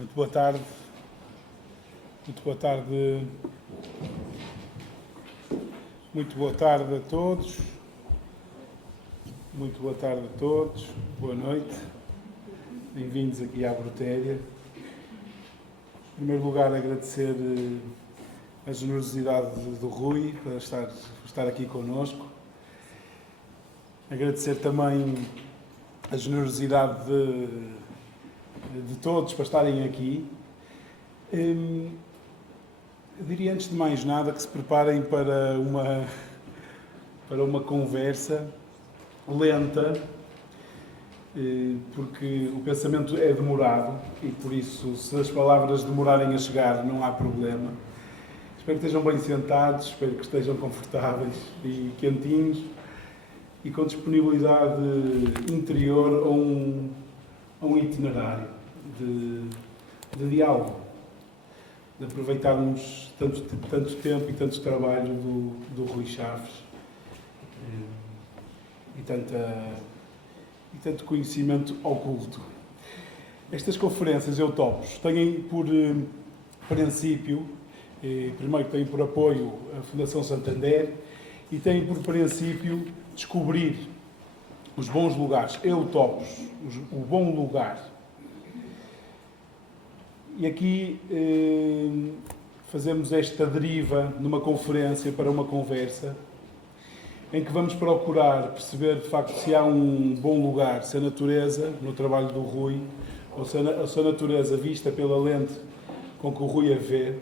Muito boa tarde. Muito boa tarde. Muito boa tarde a todos. Muito boa tarde a todos. Boa noite. Bem-vindos aqui à Brutéria. Em primeiro lugar, agradecer a generosidade do Rui para estar aqui connosco. Agradecer também a generosidade de todos para estarem aqui. Eu diria, antes de mais nada, que se preparem para uma conversa lenta, porque o pensamento é demorado e, por isso, se as palavras demorarem a chegar, não há problema. Espero que estejam bem sentados, espero que estejam confortáveis e quentinhos e com disponibilidade interior a um itinerário de diálogo, de aproveitarmos tanto tempo e tanto trabalho do Rui Chaves e tanto conhecimento oculto. Estas conferências eu topo têm por princípio, primeiro têm por apoio a Fundação Santander e têm por princípio descobrir os bons lugares, o bom lugar. E aqui fazemos esta deriva numa conferência para uma conversa em que vamos procurar perceber de facto se há um bom lugar, se a natureza, no trabalho do Rui, ou se a natureza vista pela lente com que o Rui a vê,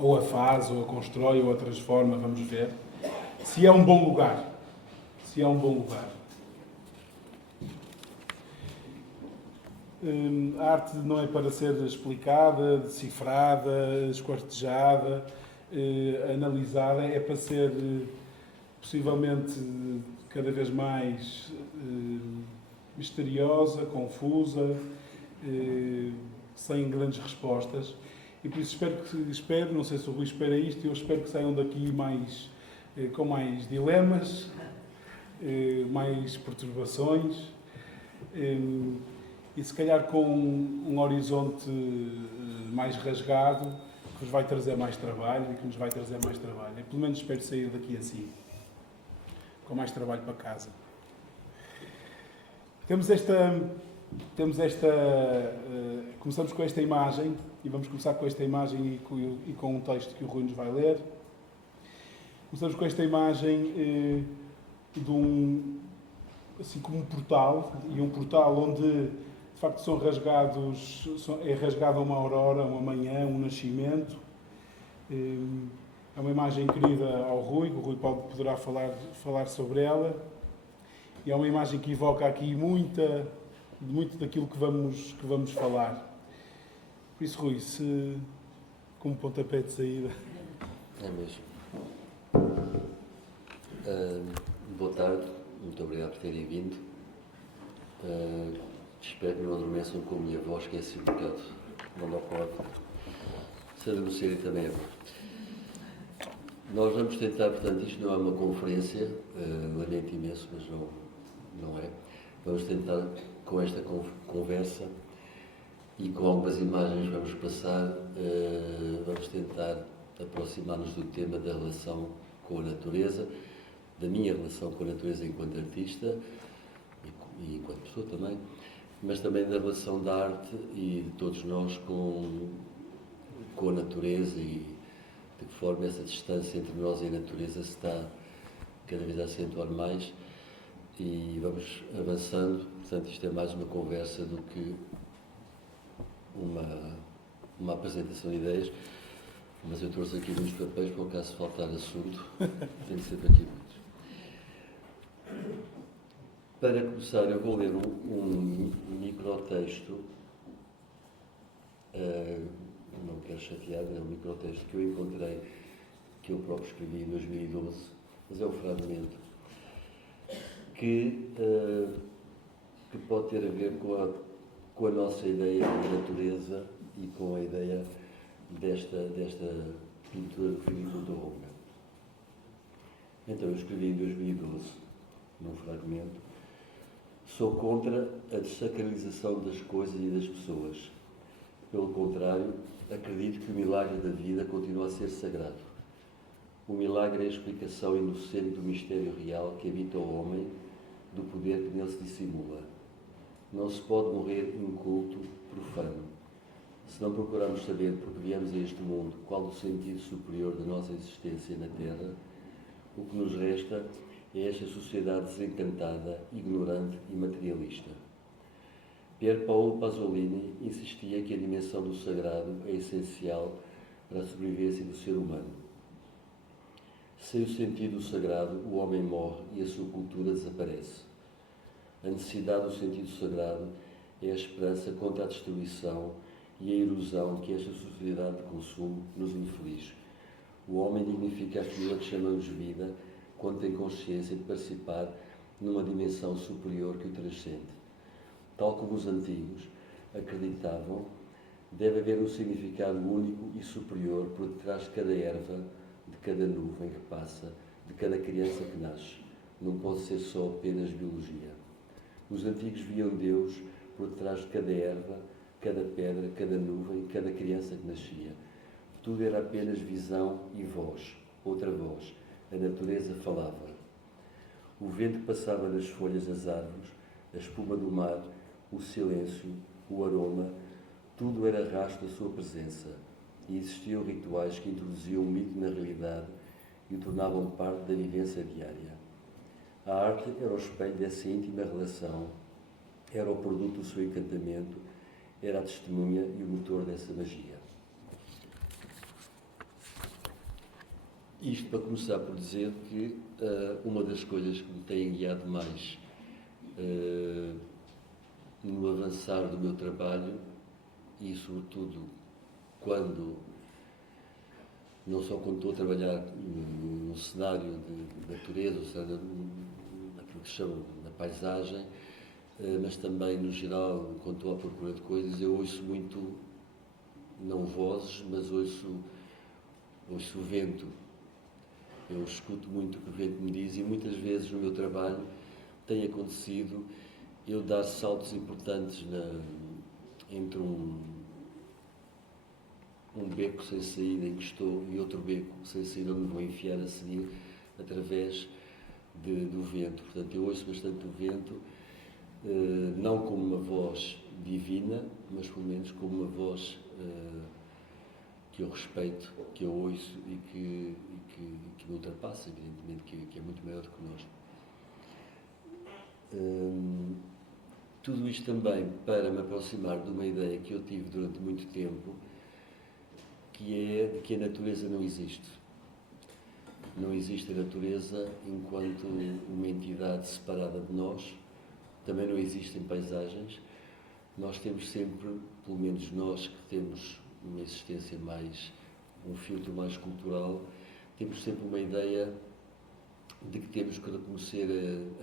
ou a faz, ou a constrói, ou a transforma, vamos ver, se é um bom lugar. Se é um bom lugar. A arte não é para ser explicada, decifrada, esquartejada, analisada, é para ser possivelmente cada vez mais misteriosa, confusa, sem grandes respostas. E por isso espero, não sei se o Rui espera isto, eu espero que saiam daqui com mais dilemas, mais perturbações, e se calhar com um horizonte mais rasgado, que vos vai trazer mais trabalho e que nos vai trazer mais trabalho. Eu, pelo menos espero sair daqui assim, com mais trabalho para casa. Começamos com esta imagem, e vamos começar com esta imagem e com um texto que o Rui nos vai ler. Começamos com esta imagem assim como um portal, e um portal onde de facto é rasgada uma aurora, uma manhã, um nascimento. É uma imagem querida ao Rui, o Rui poderá falar sobre ela, e é uma imagem que evoca aqui muito daquilo que vamos falar. Por isso, Rui, como pontapé de saída. É mesmo. Boa tarde, muito obrigado por terem vindo. Espero que não adormeçam com a minha voz, que é assim um bocado monopólio. Se adormecerem também. Nós vamos tentar, portanto, isto não é uma conferência, lamento imenso, mas não é. Vamos tentar, com esta conversa e com algumas imagens que vamos passar, vamos tentar aproximar-nos do tema da relação com a natureza, da minha relação com a natureza enquanto artista e enquanto pessoa também, mas também da relação da arte e de todos nós com a natureza e de que forma essa distância entre nós e a natureza se está cada vez a acentuar mais, e vamos avançando. Portanto, isto é mais uma conversa do que uma apresentação de ideias, mas eu trouxe aqui uns papéis para o caso de faltar assunto, tem que ser aqui. Para começar, eu vou ler um microtexto, não quero chatear, é um microtexto que eu encontrei, que eu próprio escrevi em 2012, mas é um fragmento que pode ter a ver com a nossa ideia de natureza e com a ideia desta pintura do Filipe Donga. Então, eu escrevi em 2012, num fragmento: sou contra a desacralização das coisas e das pessoas. Pelo contrário, acredito que o milagre da vida continua a ser sagrado. O milagre é a explicação inocente do mistério real que habita o homem, do poder que nele se dissimula. Não se pode morrer inculto, profano. Se não procurarmos saber porque viemos a este mundo qual o sentido superior da nossa existência na Terra, o que nos resta é esta sociedade desencantada, ignorante e materialista. Pier Paolo Pasolini insistia que a dimensão do sagrado é essencial para a sobrevivência do ser humano. Sem o sentido do sagrado, o homem morre e a sua cultura desaparece. A necessidade do sentido sagrado é a esperança contra a destruição e a erosão que esta sociedade de consumo nos inflige. O homem dignifica aquilo que chamamos vida quando tem consciência de participar numa dimensão superior que o transcende. Tal como os antigos acreditavam, deve haver um significado único e superior por detrás de cada erva, de cada nuvem que passa, de cada criança que nasce. Não pode ser só apenas biologia. Os antigos viam Deus por detrás de cada erva, cada pedra, cada nuvem, cada criança que nascia. Tudo era apenas visão e voz, outra voz. A natureza falava. O vento passava nas folhas das árvores, a espuma do mar, o silêncio, o aroma, tudo era rastro da sua presença. E existiam rituais que introduziam o mito na realidade e o tornavam parte da vivência diária. A arte era o espelho dessa íntima relação, era o produto do seu encantamento, era a testemunha e o motor dessa magia. Isto para começar por dizer que uma das coisas que me tem guiado mais no avançar do meu trabalho e sobretudo quando, não só quando estou a trabalhar no cenário de natureza, ou seja, naquilo que se chama na paisagem, mas também no geral, quando estou à procura de coisas, eu ouço muito, não vozes, mas ouço o vento. Eu escuto muito o que o vento me diz e muitas vezes no meu trabalho tem acontecido eu dar saltos importantes entre um beco sem saída em que estou e outro beco sem saída onde me vou enfiar a seguir através do vento. Portanto, eu ouço bastante o vento, não como uma voz divina, mas pelo menos como uma voz que eu respeito, que eu ouço e que me ultrapassa, evidentemente, que é muito maior do que nós. Tudo isto também para me aproximar de uma ideia que eu tive durante muito tempo, que é que a natureza não existe. Não existe a natureza enquanto uma entidade separada de nós, também não existem paisagens. Nós temos sempre, pelo menos nós que temos uma existência mais, um filtro mais cultural, temos sempre uma ideia de que temos que reconhecer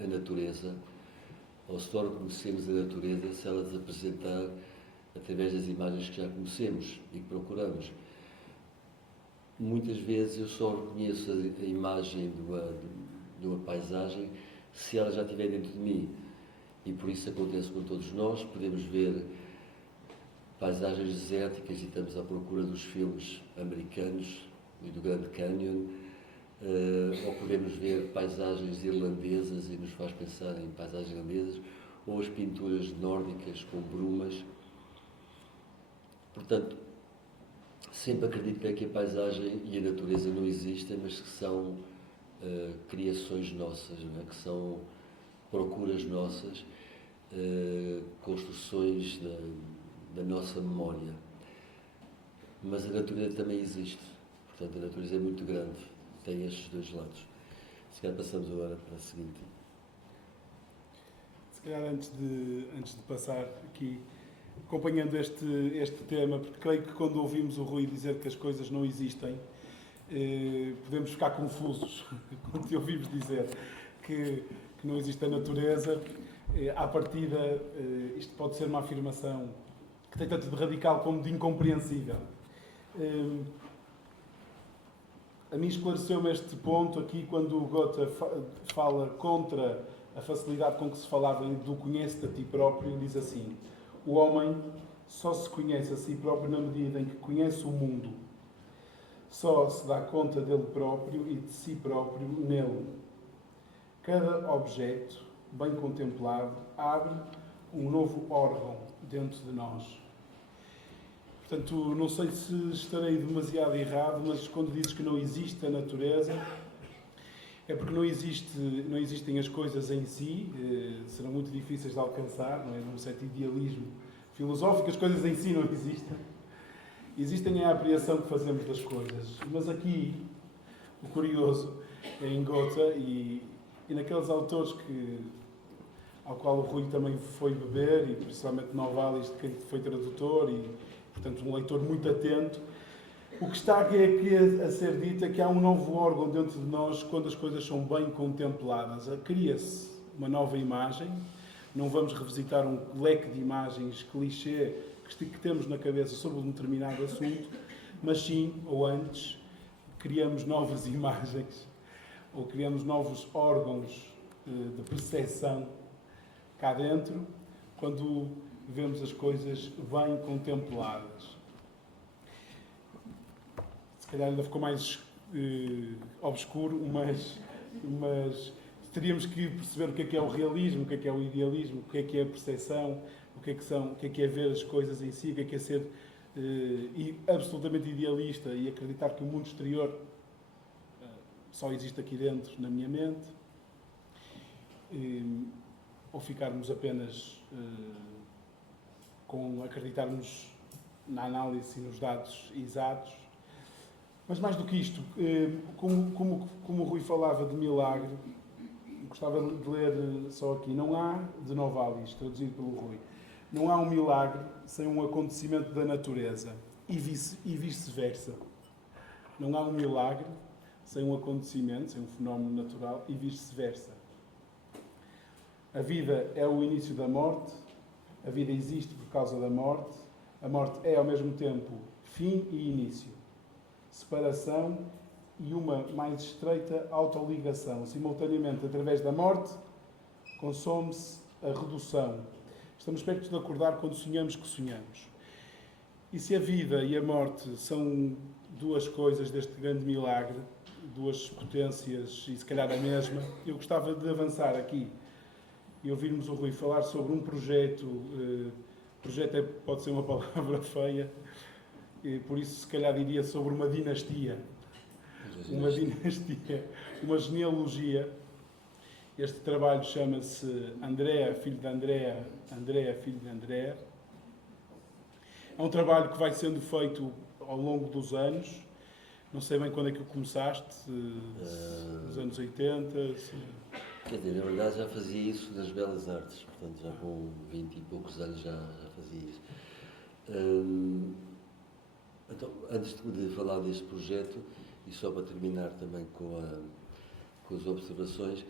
a natureza, ou só reconhecemos a natureza se ela nos apresentar através das imagens que já conhecemos e que procuramos. Muitas vezes eu só reconheço a imagem de uma paisagem se ela já estiver dentro de mim. E por isso acontece com todos nós, podemos ver paisagens desérticas e estamos à procura dos filmes americanos e do Grand Canyon, ou podemos ver paisagens irlandesas e nos faz pensar em paisagens irlandesas, ou as pinturas nórdicas com brumas. Portanto, sempre acreditei que a paisagem e a natureza não existem, mas que são criações nossas, não é? Que são procuras nossas, construções da nossa memória. Mas a natureza também existe. Portanto, a natureza é muito grande, tem estes dois lados. Se calhar passamos agora para a seguinte. Se calhar antes de passar aqui, acompanhando este tema, porque creio que quando ouvimos o Rui dizer que as coisas não existem, podemos ficar confusos quando te ouvimos dizer que não existe a natureza. À partida, isto pode ser uma afirmação que tem tanto de radical como de incompreensível. A mim esclareceu-me este ponto aqui quando o Goethe fala contra a facilidade com que se falava do conhece-te a ti próprio. Diz assim: o homem só se conhece a si próprio na medida em que conhece o mundo. Só se dá conta dele próprio e de si próprio nele. Cada objeto, bem contemplado, abre um novo órgão dentro de nós. Portanto, não sei se estarei demasiado errado, mas quando dizes que não existe a natureza, é porque não existem as coisas em si, serão muito difíceis de alcançar, não é? Num certo idealismo filosófico, as coisas em si não existem. Existem a apreensão que fazemos das coisas. Mas aqui, o curioso é em Goethe e naqueles autores ao qual o Rui também foi beber, e principalmente Novalis, de quem foi tradutor e, portanto, um leitor muito atento. O que está aqui a ser dito é que há um novo órgão dentro de nós quando as coisas são bem contempladas. Cria-se uma nova imagem. Não vamos revisitar um leque de imagens clichê que temos na cabeça sobre um determinado assunto, mas sim, ou antes, criamos novas imagens ou criamos novos órgãos de percepção cá dentro quando vemos as coisas bem contempladas. Se calhar ainda ficou mais obscuro, mas teríamos que perceber o que é o realismo, o que é o idealismo, o que é a percepção, o que é ver as coisas em si, o que é ser absolutamente idealista e acreditar que o mundo exterior só existe aqui dentro, na minha mente, ou ficarmos apenas com acreditarmos na análise e nos dados exatos. Mas mais do que isto, como o Rui falava de milagre, gostava de ler só aqui, não há, de Novalis, traduzido pelo Rui, não há um milagre sem um acontecimento da natureza e vice-versa. Não há um milagre sem um acontecimento, sem um fenómeno natural e vice-versa. A vida é o início da morte, a vida existe por causa da morte, a morte é ao mesmo tempo fim e início, separação e uma mais estreita autoligação. Simultaneamente, através da morte, consome-se a redução. Estamos perto de acordar quando sonhamos que sonhamos. E se a vida e a morte são duas coisas deste grande milagre, duas potências e se calhar a mesma, eu gostava de avançar aqui e ouvirmos o Rui falar sobre um projeto. Projeto pode ser uma palavra feia, e por isso se calhar diria sobre uma dinastia. Uma dinastia, uma genealogia. Este trabalho chama-se Andrea, filho de Andrea, Andrea, filho de Andrea. É um trabalho que vai sendo feito ao longo dos anos. Não sei bem quando é que começaste, nos anos 80. Quer dizer, na verdade já fazia isso nas Belas Artes, portanto já com 20 e poucos anos já fazia isso. Então, antes de falar deste projeto, e só para terminar também com as observações,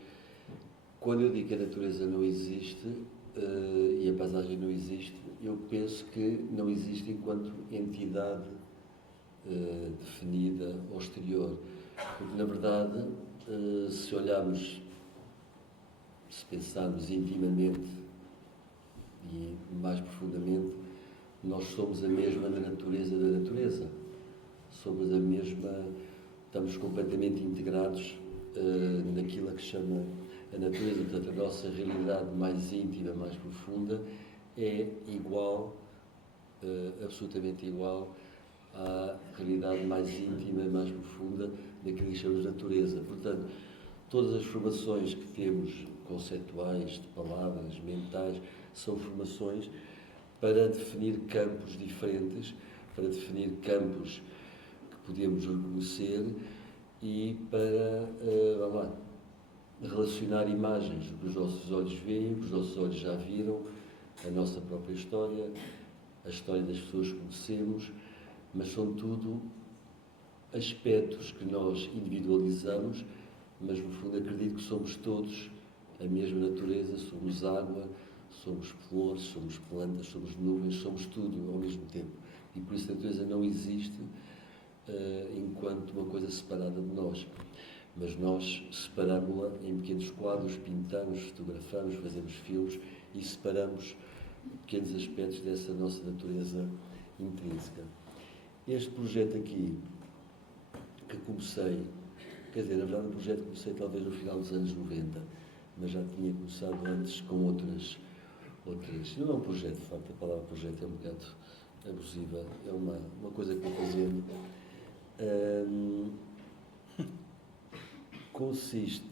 quando eu digo que a natureza não existe e a paisagem não existe, eu penso que não existe enquanto entidade definida ao exterior. Porque, na verdade, se olharmos, se pensarmos intimamente e mais profundamente, nós somos a mesma da natureza. Somos a mesma, estamos completamente integrados naquilo que se chama a natureza. Portanto, a nossa realidade mais íntima, mais profunda, é igual, absolutamente igual, à realidade mais íntima, mais profunda daquilo que chamamos de natureza. Portanto, todas as formações que temos, conceituais, de palavras, mentais, são formações para definir campos diferentes, para definir campos que podemos reconhecer e para, vamos lá, relacionar imagens que os nossos olhos veem, que os nossos olhos já viram, a nossa própria história, a história das pessoas que conhecemos, mas são tudo aspectos que nós individualizamos, mas no fundo acredito que somos todos a mesma natureza, somos água, somos flores, somos plantas, somos nuvens, somos tudo ao mesmo tempo. E por isso a natureza não existe enquanto uma coisa separada de nós. Mas nós separamos-la em pequenos quadros, pintamos, fotografamos, fazemos filmes e separamos pequenos aspectos dessa nossa natureza intrínseca. Este projeto aqui, que comecei, quer dizer, na verdade o projeto comecei talvez no final dos anos 90, mas já tinha começado antes com outras. Não é um projeto, de facto, a palavra projeto é um bocado abusiva, é uma coisa que vou fazendo. Consiste,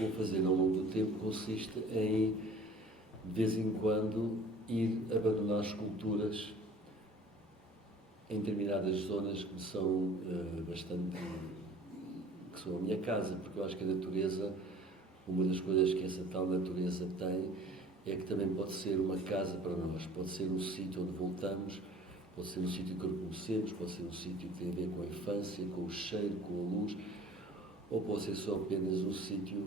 vou fazer ao longo do tempo, consiste em, de vez em quando, ir abandonar esculturas em determinadas zonas que são bastante, que são a minha casa, porque eu acho que a natureza, uma das coisas que essa tal natureza tem, é que também pode ser uma casa para nós, pode ser um sítio onde voltamos, pode ser um sítio que reconhecemos, pode ser um sítio que tem a ver com a infância, com o cheiro, com a luz, ou pode ser só apenas um sítio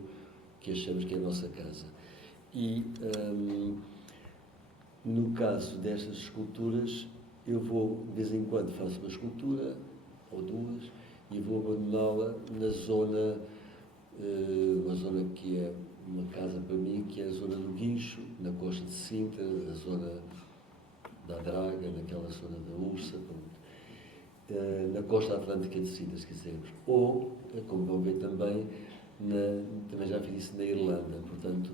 que achamos que é a nossa casa. E, no caso destas esculturas, eu vou, de vez em quando, faço uma escultura, ou duas, e vou abandoná-la na zona, uma zona que é uma casa para mim, que é a zona do Guincho, na costa de Sintra, a zona da Draga, naquela zona da Ursa, na costa atlântica de Sintra, se quisermos. Ou, como vão ver também, também já fiz isso na Irlanda, portanto,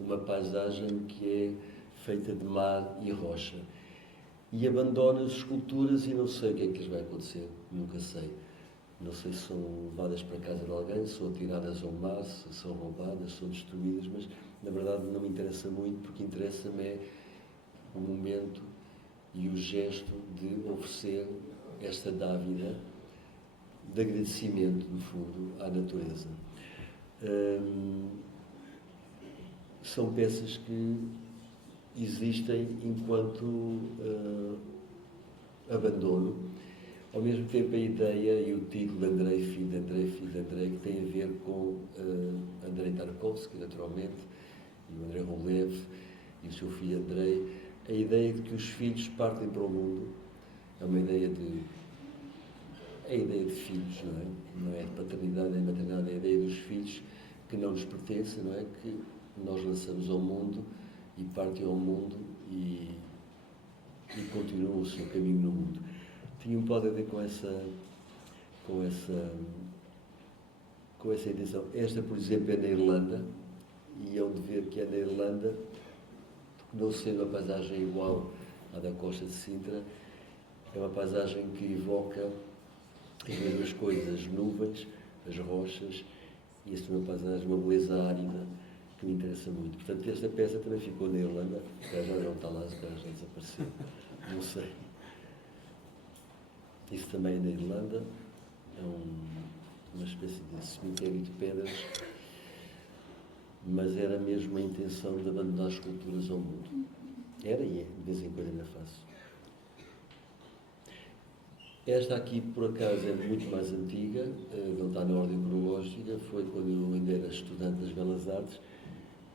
uma paisagem que é feita de mar e rocha. E abandono as esculturas e não sei o que é que lhes vai acontecer, nunca sei. Não sei se são levadas para casa de alguém, se são atiradas ao mar, se são roubadas, se são destruídas, mas na verdade não me interessa muito, porque interessa-me é o momento e o gesto de oferecer esta dávida de agradecimento, no fundo, à natureza. São peças que existem enquanto abandono. Ao mesmo tempo, a ideia e o título de Andrei, filho de Andrei, filho de Andrei, que tem a ver com Andrei Tarkovsky, naturalmente, e o Andrei Rublev e o seu filho Andrei, a ideia de que os filhos partem para o mundo, é uma ideia de... é a ideia de filhos, não é? Não é de paternidade nem maternidade, é a ideia dos filhos que não nos pertencem, não é? Que nós lançamos ao mundo e partem ao mundo e continuam o seu caminho no mundo. Tinha pode a ver com essa intenção. Esta, por exemplo, é na Irlanda, e é um dever que é na Irlanda, não sendo uma paisagem igual à da costa de Sintra, é uma paisagem que evoca as mesmas coisas, as nuvens, as rochas, e isso é uma paisagem, uma beleza árida, que me interessa muito. Portanto, esta peça também ficou na Irlanda, já não está lá, já desapareceu, não sei. Isso também é na Irlanda, é uma espécie de cemitério de pedras, mas era mesmo a intenção de abandonar esculturas ao mundo. Era e é, de vez em quando ainda faço. Esta aqui, por acaso, é muito mais antiga, não está na ordem cronológica, foi quando eu ainda era estudante das Belas Artes,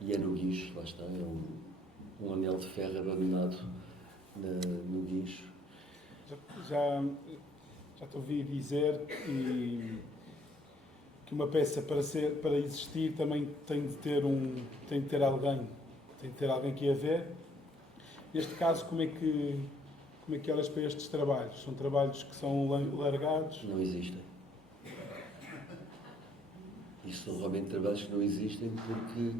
e é no Guincho, lá está, é um anel de ferro abandonado no Guincho. Já te ouvi dizer que uma peça para existir também tem de ter alguém que a vê. Neste caso, como é que olhas para estes trabalhos? São trabalhos que são largados? Não existem. Isto são realmente trabalhos que não existem porque,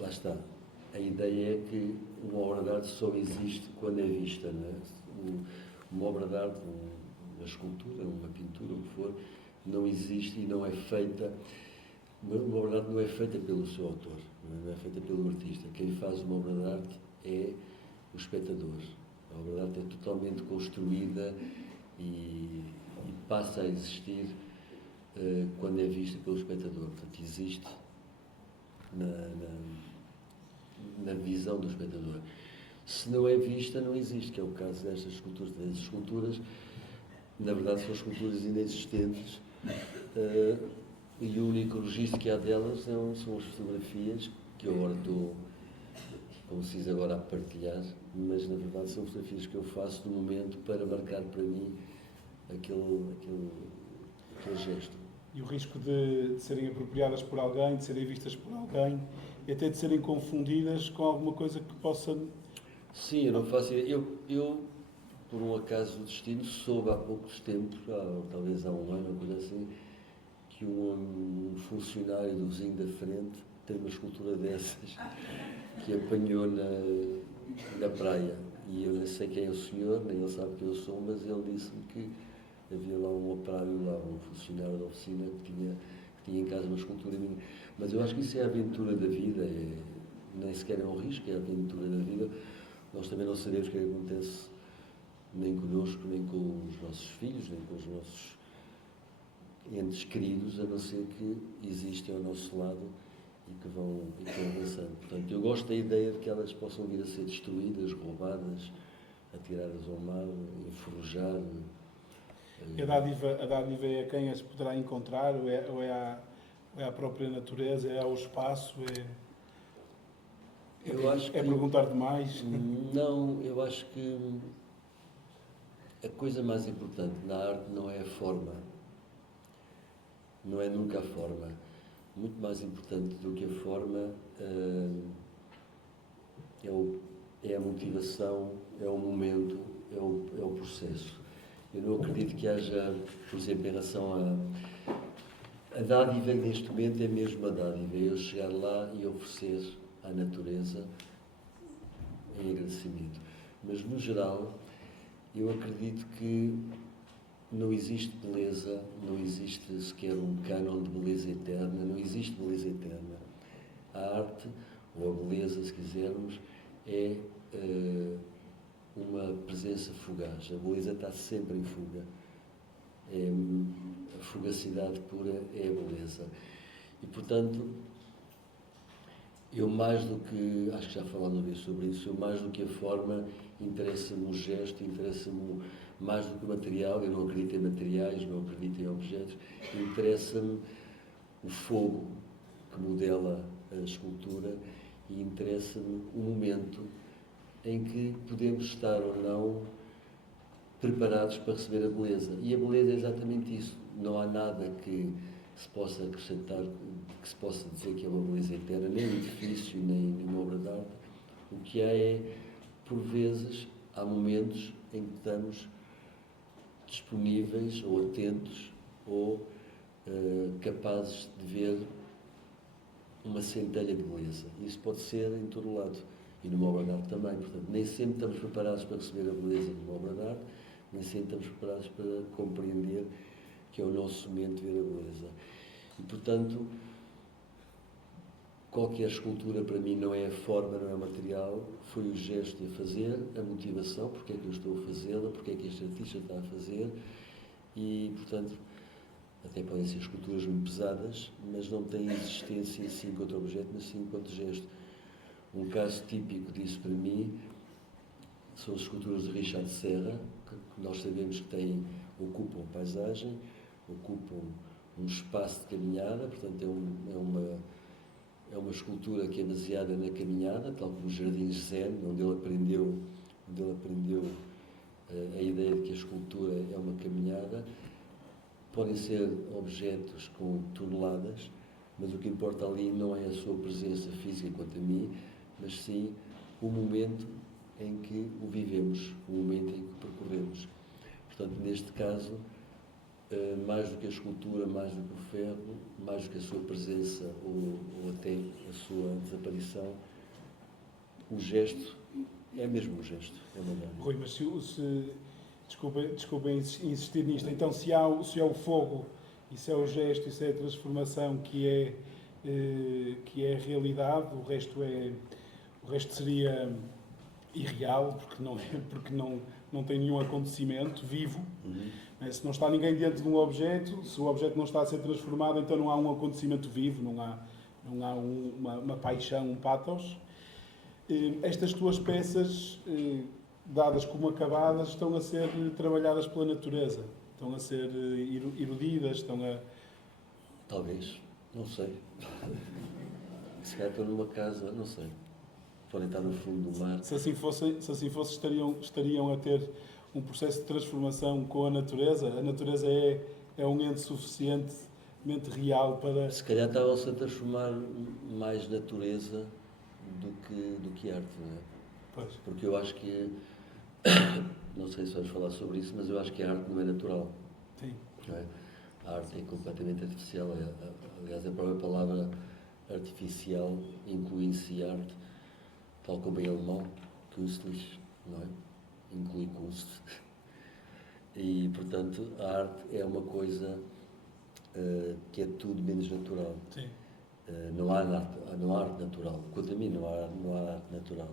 lá está, a ideia é que uma obra de arte só existe quando é vista, não é? Uma obra de arte, uma escultura, uma pintura, o que for, não existe e não é feita. Uma obra de arte não é feita pelo seu autor, não é feita pelo artista. Quem faz uma obra de arte é o espectador. A obra de arte é totalmente construída e passa a existir quando é vista pelo espectador. Portanto, existe na visão do espectador. Se não é vista, não existe, que é o caso destas esculturas. As esculturas, na verdade, são esculturas inexistentes e o único registro que há delas são as fotografias que eu agora estou, como se diz agora, a partilhar, mas na verdade são fotografias que eu faço no momento para marcar para mim aquele gesto. E o risco de serem apropriadas por alguém, de serem vistas por alguém e até de serem confundidas com alguma coisa que possa... Sim, eu não faço ideia. Eu, por um acaso do destino, soube há poucos tempos, talvez há um ano, ou coisa assim, que um funcionário do vizinho da frente tem uma escultura dessas que apanhou na praia. E eu nem sei quem é o senhor, nem ele sabe quem eu sou, mas ele disse-me que havia lá um operário, lá um funcionário da oficina que tinha em casa uma escultura minha. Mas eu acho que isso é a aventura da vida, nem sequer é um risco, é a aventura da vida. Nós também não sabemos o que acontece nem connosco, nem com os nossos filhos, nem com os nossos entes queridos, a não ser que existem ao nosso lado e que vão avançando. Portanto, eu gosto da ideia de que elas possam vir a ser destruídas, roubadas, atiradas ao mar, enferrujar. E a dádiva é quem as poderá encontrar, ou é a própria natureza, é ao espaço, é perguntar demais? Não, eu acho que a coisa mais importante na arte não é a forma, não é nunca a forma. Muito mais importante do que a forma é a motivação, é o momento, é o processo. Eu não acredito que haja, por exemplo, em relação a dádiva neste momento é mesmo a dádiva, eu chegar lá e oferecer à natureza em agradecimento. Mas, no geral, eu acredito que não existe beleza, não existe sequer um cânon de beleza eterna, não existe beleza eterna. A arte, ou a beleza, se quisermos, é uma presença fugaz. A beleza está sempre em fuga. A fugacidade pura é a beleza. E, portanto, eu mais do que, acho que já falamos uma vez sobre isso, eu mais do que a forma, interessa-me o gesto, interessa-me mais do que o material, eu não acredito em materiais, não acredito em objetos, interessa-me o fogo que modela a escultura e interessa-me o momento em que podemos estar ou não preparados para receber a beleza. E a beleza é exatamente isso. Não há nada que se possa acrescentar, que se possa dizer que é uma beleza eterna, nem um edifício, nem uma obra de arte. O que há é, por vezes, há momentos em que estamos disponíveis ou atentos ou capazes de ver uma centelha de beleza. Isso pode ser em todo o lado. E numa obra de arte também. Portanto, nem sempre estamos preparados para receber a beleza de uma obra de arte, nem sempre estamos preparados para compreender que é o nosso momento de ver a beleza. E, portanto, qualquer escultura para mim não é a forma, não é o material, foi o gesto de fazer, a motivação, porque é que eu estou a fazê-la, porque é que este artista está a fazer, e, portanto, até podem ser esculturas muito pesadas, mas não têm existência assim enquanto objeto, mas sim enquanto gesto. Um caso típico disso para mim são as esculturas de Richard Serra, que nós sabemos que ocupam paisagem, ocupam um espaço de caminhada, portanto é uma escultura que é baseada na caminhada, tal como os Jardins Zen, onde ele aprendeu a ideia de que a escultura é uma caminhada. Podem ser objetos com toneladas, mas o que importa ali não é a sua presença física quanto a mim, mas sim o momento em que o vivemos, o momento em que o percorremos. Portanto, neste caso, mais do que a escultura, mais do que o ferro, mais do que a sua presença ou até a sua desaparição, o gesto é mesmo um gesto. É verdade. Rui, mas desculpa insistir nisto. Então, se é o fogo, isso é o gesto, isso é a transformação que é a realidade, o resto seria irreal, porque não tem nenhum acontecimento vivo. Se não está ninguém diante de um objeto, se o objeto não está a ser transformado, então não há um acontecimento vivo, não há uma paixão, um pathos. Estas tuas peças, dadas como acabadas, estão a ser trabalhadas pela natureza, estão a ser erudidas, Talvez, não sei. Se calhar estou numa casa, não sei. Podem estar no fundo do mar. Se assim fosse, estariam a ter um processo de transformação com a natureza. A natureza é um ente suficiente suficientemente real para... Se calhar estavam-se a transformar mais natureza do que arte, não é? Pois. Porque eu acho que, não sei se vamos falar sobre isso, mas eu acho que a arte não é natural. Sim. Não é? A arte é completamente artificial. Aliás, a própria palavra artificial inclui em si arte, tal como em alemão, künstlich, não é? Inclui Kunst. E, portanto, a arte é uma coisa que é tudo menos natural. Sim. Não há arte natural. Quanto a mim, não há arte natural.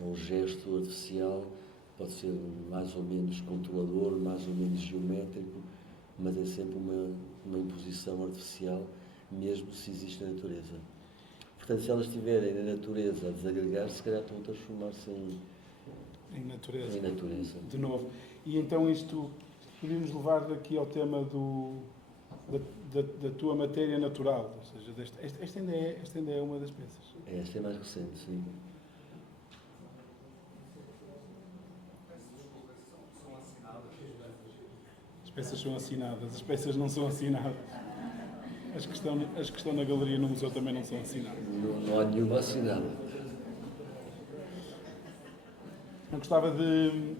É um gesto artificial, pode ser mais ou menos controlador, mais ou menos geométrico, mas é sempre uma imposição artificial, mesmo se existe a natureza. Portanto, se elas estiverem na natureza a desagregar, se calhar estão a transformar-se Em natureza. em natureza. De novo. E então isto podemos levar daqui ao tema da tua matéria natural, ou seja, esta ainda é uma das peças. Esta é mais recente, sim. As peças são assinadas, as peças não são assinadas. As que estão na galeria no museu também não são assinadas. Não há nenhuma assinada. Eu gostava de,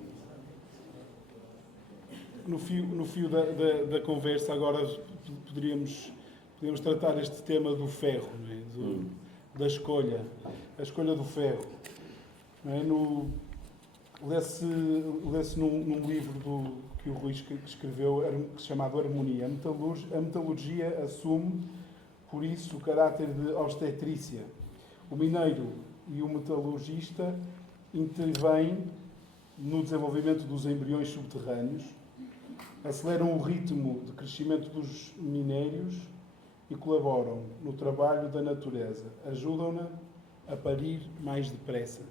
no fio da conversa, agora poderíamos tratar este tema do ferro, não é? Da escolha, a escolha do ferro. Não é? Lê-se num livro que o Rui escreveu, chamado Harmonia. A metalurgia assume, por isso, o caráter de obstetrícia. O mineiro e o metalurgista intervêm no desenvolvimento dos embriões subterrâneos, aceleram o ritmo de crescimento dos minérios e colaboram no trabalho da natureza, ajudam-na a parir mais depressa.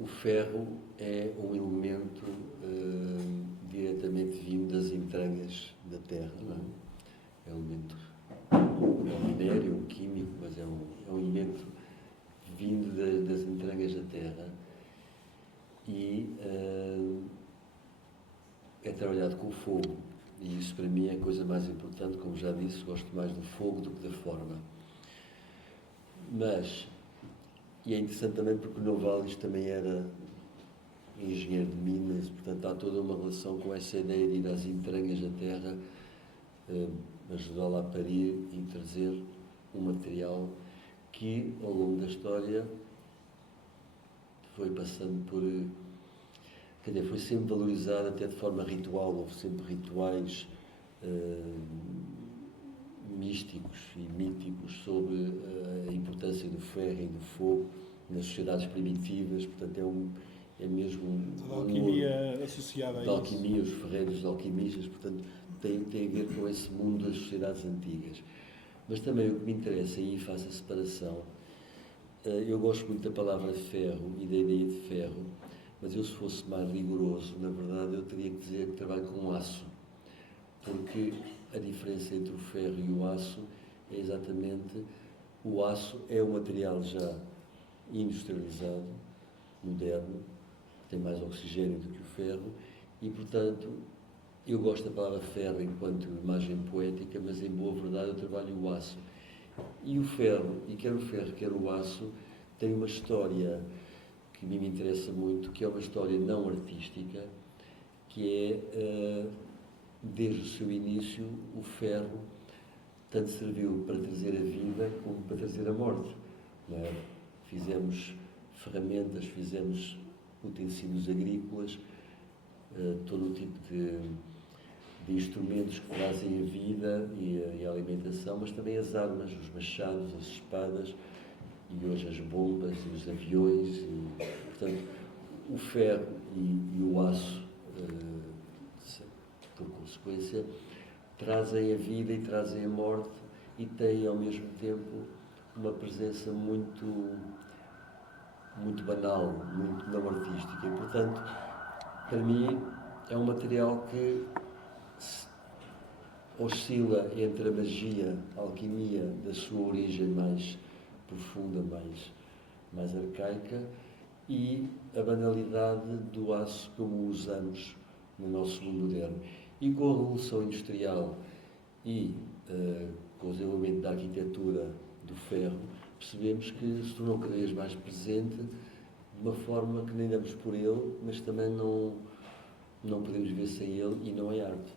O ferro é um elemento diretamente vindo das entranhas da Terra, não é? É um elemento, é um minério, um químico, mas é um elemento vindo das entranhas da Terra e é trabalhado com o fogo. E isso para mim é a coisa mais importante, como já disse, gosto mais do fogo do que da forma. Mas, e é interessante também porque o Novalis também era engenheiro de minas, portanto há toda uma relação com essa ideia de ir às entranhas da terra, ajudá-la a parir e trazer um material que, ao longo da história, foi passando por... Quer dizer, foi sempre valorizado até de forma ritual, houve sempre rituais místicos e míticos sobre a importância do ferro e do fogo nas sociedades primitivas, portanto é mesmo... Toda a alquimia associada a isso. Da alquimia, os ferreiros de alquimistas, portanto tem a ver com esse mundo das sociedades antigas. Mas também o que me interessa, e aí faço a separação, eu gosto muito da palavra ferro e da ideia de ferro, mas eu, se fosse mais rigoroso, na verdade, eu teria que dizer que trabalho com aço, porque a diferença entre o ferro e o aço é exatamente, o aço é um material já industrializado, moderno, tem mais oxigênio do que o ferro, e, portanto, eu gosto da palavra ferro enquanto imagem poética, mas, em boa verdade, eu trabalho o aço. E o ferro, e quer o ferro, quer o aço, tem uma história que me interessa muito, que é uma história não artística, que é, desde o seu início, o ferro tanto serviu para trazer a vida como para trazer a morte. Não é? Fizemos ferramentas, fizemos utensílios agrícolas, todo o tipo de instrumentos que trazem a vida e a alimentação, mas também as armas, os machados, as espadas, e hoje as bombas e os aviões, e, portanto, o ferro e o aço, por consequência, trazem a vida e trazem a morte e têm ao mesmo tempo uma presença muito banal, muito não artística, e, portanto, para mim é um material que oscila entre a magia, a alquimia da sua origem mais profunda, mais arcaica, e a banalidade do aço como o usamos no nosso mundo moderno. E com a Revolução Industrial e com o desenvolvimento da arquitetura do ferro, percebemos que se tornou cada vez mais presente de uma forma que nem damos por ele, mas também não podemos ver sem ele, e não é arte.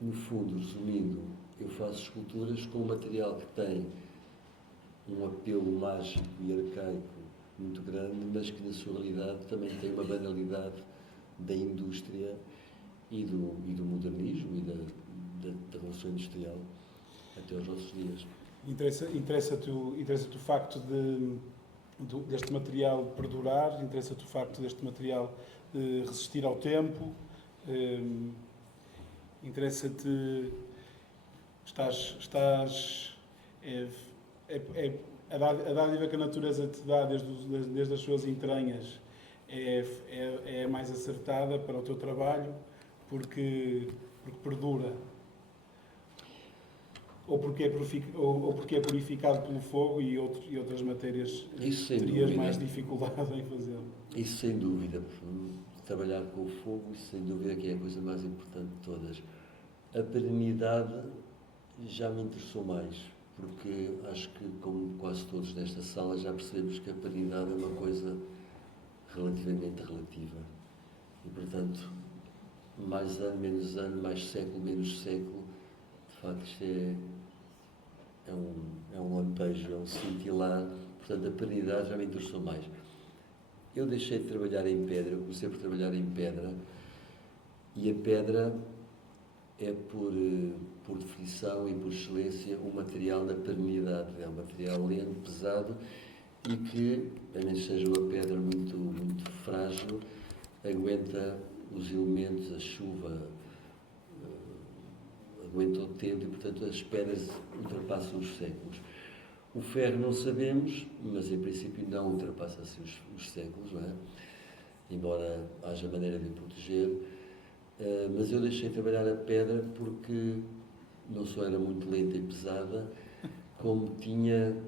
No fundo, resumindo, eu faço esculturas com um material que tem um apelo mágico e arcaico muito grande, mas que na sua realidade também tem uma banalidade da indústria e do modernismo e da Revolução Industrial até aos nossos dias. Interessa-te o facto deste material perdurar, interessa-te o facto deste material resistir ao tempo, interessa-te, a dádiva que a natureza te dá desde as suas entranhas é mais acertada para o teu trabalho porque perdura, ou porque é purificado pelo fogo e outras matérias terias mais dificuldade em fazê-lo. Isso sem dúvida. Trabalhar com o fogo, isso sem dúvida que é a coisa mais importante de todas. A perenidade já me interessou mais, porque acho que, como quase todos nesta sala, já percebemos que a perenidade é uma coisa relativamente relativa. E, portanto, mais ano, mais século, menos século, de facto, isto é um lampejo, é um cintilar. Portanto, a perenidade já me interessou mais. Eu deixei de trabalhar em pedra, comecei por trabalhar em pedra, e a pedra é, por definição e por excelência, um material da perenidade. É um material lento, pesado, e que, a menos que seja uma pedra muito, muito frágil, aguenta os elementos, a chuva, aguenta o tempo, e, portanto, as pedras ultrapassam os séculos. O ferro não sabemos, mas em princípio não ultrapassa assim os séculos, não é? Embora haja maneira de o proteger. Mas eu deixei de trabalhar a pedra porque não só era muito lenta e pesada, como tinha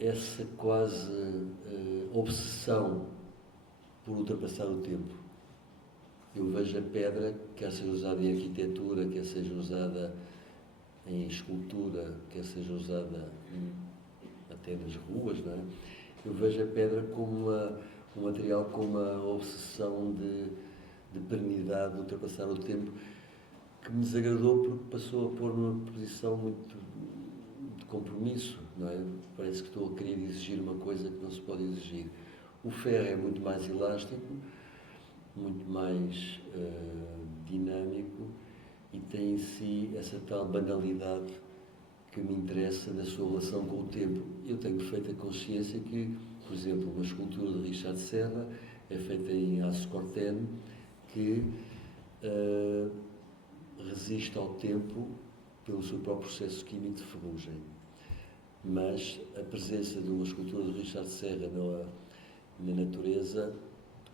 essa quase obsessão por ultrapassar o tempo. Eu vejo a pedra, quer seja usada em arquitetura, quer seja usada em escultura, quer seja usada até nas ruas, não é? Eu vejo a pedra como um material com uma obsessão de perenidade, de ultrapassar o tempo, que me desagradou porque passou a pôr numa posição muito de compromisso, não é? Parece que estou a querer exigir uma coisa que não se pode exigir. O ferro é muito mais elástico, muito mais dinâmico, e tem em si essa tal banalidade que me interessa na sua relação com o tempo. Eu tenho perfeita consciência que, por exemplo, uma escultura de Richard Serra é feita em aço cortene, que resiste ao tempo pelo seu próprio processo químico de ferrugem. Mas a presença de uma escultura de Richard Serra na natureza,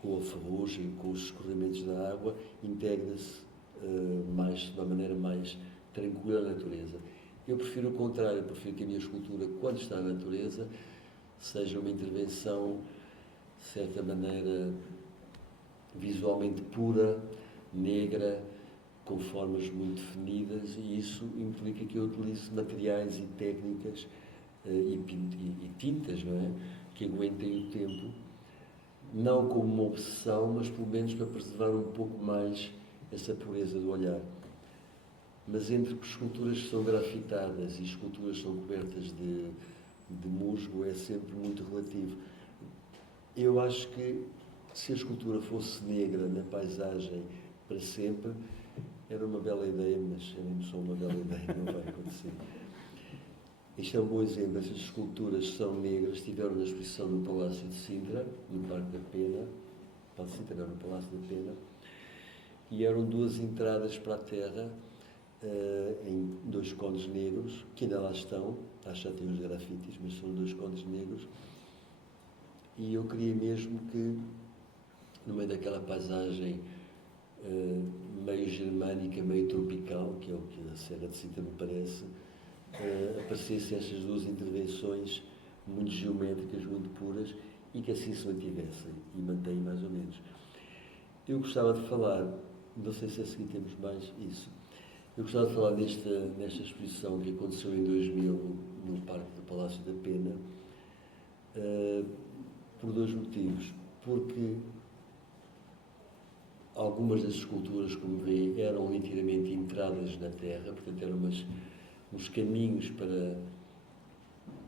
com a ferrugem, com os escorrimentos da água, integra-se de uma maneira mais tranquila à natureza. Eu prefiro o contrário, eu prefiro que a minha escultura, quando está na natureza, seja uma intervenção, de certa maneira, visualmente pura, negra, com formas muito definidas, e isso implica que eu utilize materiais e técnicas e tintas, não é? Que aguentem o tempo, não como uma obsessão, mas pelo menos para preservar um pouco mais essa pureza do olhar. Mas entre esculturas que são grafitadas e esculturas que são cobertas de musgo é sempre muito relativo. Eu acho que se a escultura fosse negra na paisagem para sempre, era uma bela ideia, mas eu não sou uma bela ideia, não vai acontecer. Isto é um bom exemplo. Estas esculturas são negras, estiveram na exposição no Palácio de Sintra, no Parque da Pena, Palácio de Sintra, agora no Palácio da Pena, e eram duas entradas para a terra, em dois cones negros, que ainda lá estão, acho que já tem os grafites, mas são dois cones negros, e eu queria mesmo que, no meio daquela paisagem meio germânica, meio tropical, que é o que a Serra de Sintra me parece, aparecessem estas duas intervenções muito geométricas, muito puras, e que assim se mantivessem e mantêm mais ou menos. Eu gostava de falar, não sei se a seguir temos mais isso, eu gostava de falar nesta exposição que aconteceu em 2000 no Parque do Palácio da Pena, por dois motivos. Porque algumas das esculturas, como vê, eram inteiramente entradas na terra, portanto eram uns caminhos para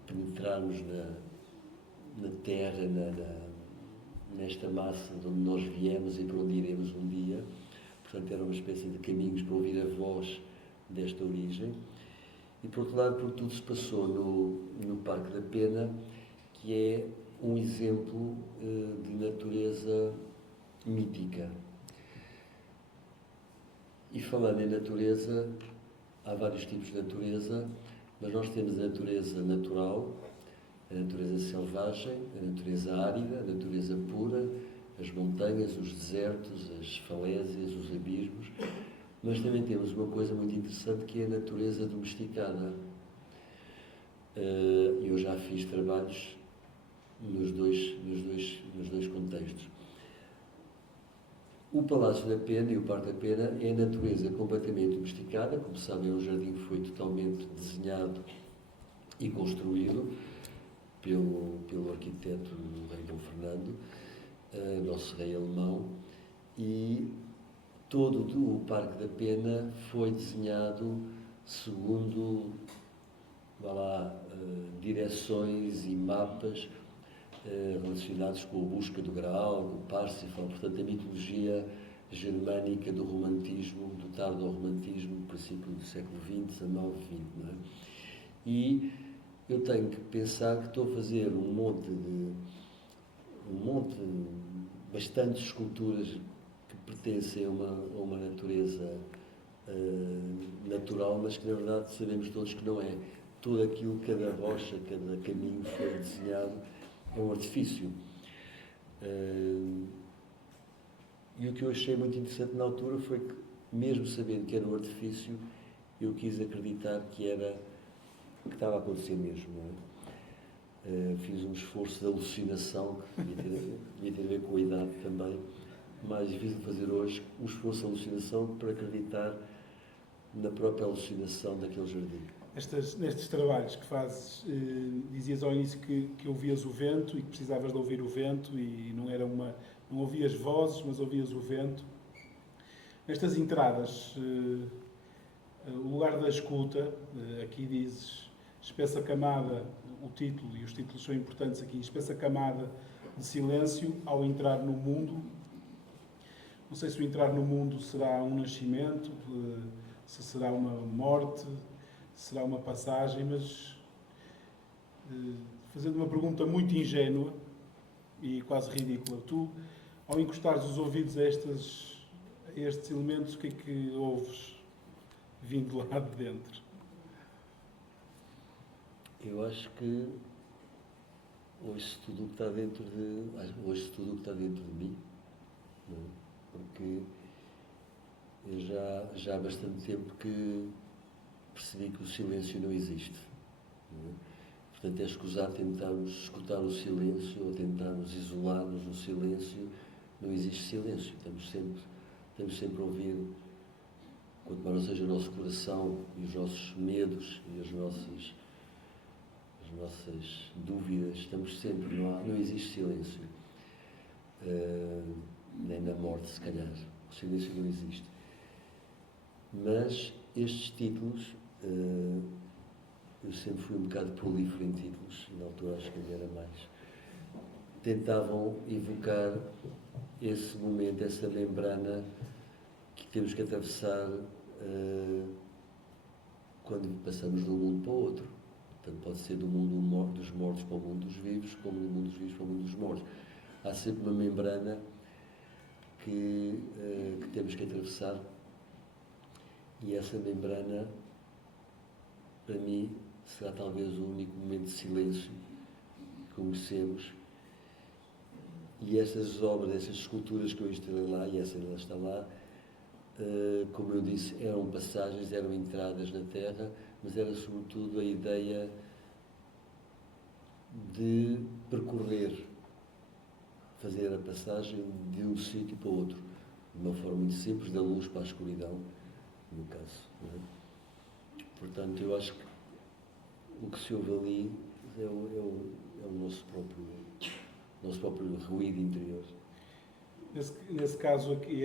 penetrarmos na terra, nesta massa de onde nós viemos e para onde iremos um dia. Portanto, era uma espécie de caminhos para ouvir a voz desta origem. E, por outro lado, porque tudo se passou no Parque da Pena, que é um exemplo de natureza mítica. E falando em natureza, há vários tipos de natureza, mas nós temos a natureza natural, a natureza selvagem, a natureza árida, a natureza pura, as montanhas, os desertos, as falésias, os abismos, mas também temos uma coisa muito interessante que é a natureza domesticada. Eu já fiz trabalhos nos dois contextos. O Palácio da Pena e o Parque da Pena é a natureza completamente domesticada, como sabem, é um jardim que foi totalmente desenhado e construído pelo arquiteto rei Dom Fernando, nosso rei alemão, e todo o Parque da Pena foi desenhado segundo, direções e mapas relacionados com a busca do Graal, o Parsifal, portanto a mitologia germânica do romantismo, do tardo-romantismo, no princípio do século XX, XIX, XX, não é? E eu tenho que pensar que estou a fazer um monte, bastantes esculturas que pertencem a uma natureza natural, mas que na verdade sabemos todos que não é. Tudo aquilo, cada rocha, cada caminho foi desenhado, é um artifício. E o que eu achei muito interessante na altura foi que, mesmo sabendo que era um artifício, eu quis acreditar que estava a acontecer mesmo. Não é? Fiz um esforço de alucinação, que devia ter a ver com a idade também, mas fiz fazer hoje um esforço de alucinação para acreditar na própria alucinação daquele jardim. Nestes trabalhos que fazes, dizias ao início que ouvias o vento e que precisavas de ouvir o vento e não ouvias vozes, mas ouvias o vento. Nestas entradas, o lugar da escuta, aqui dizes espessa camada, o título, e os títulos são importantes aqui, espessa camada de silêncio ao entrar no mundo. Não sei se o entrar no mundo será um nascimento, se será uma morte, será uma passagem, mas fazendo uma pergunta muito ingênua e quase ridícula, tu, ao encostares os ouvidos a estes elementos, o que é que ouves vindo lá de dentro? Eu acho que ouço tudo o que está dentro de mim, porque já há bastante tempo que percebi que o silêncio não existe. Não é? Portanto, é escusado tentarmos escutar o silêncio ou tentarmos isolar-nos no silêncio. Não existe silêncio. Estamos sempre a ouvir, quanto mais seja o nosso coração e os nossos medos e as nossas dúvidas. Estamos sempre, não existe silêncio. Nem na morte, se calhar. O silêncio não existe. Mas estes títulos, eu sempre fui um bocado prolífero em títulos, na altura acho que era mais, tentavam evocar esse momento, essa membrana que temos que atravessar quando passamos de um mundo para o outro. Portanto, pode ser do mundo dos mortos para o mundo dos vivos, como do mundo dos vivos para o mundo dos mortos. Há sempre uma membrana que temos que atravessar, e essa membrana, para mim, será talvez o único momento de silêncio que conhecemos. E essas obras, essas esculturas que eu instalei lá, e essa ainda está lá, como eu disse, eram passagens, eram entradas na terra, mas era sobretudo a ideia de percorrer, fazer a passagem de um sítio para o outro, de uma forma muito simples, da luz para a escuridão, no caso. Não é? Portanto, eu acho que o que se ouve ali é o nosso próprio ruído interior. Nesse caso aqui,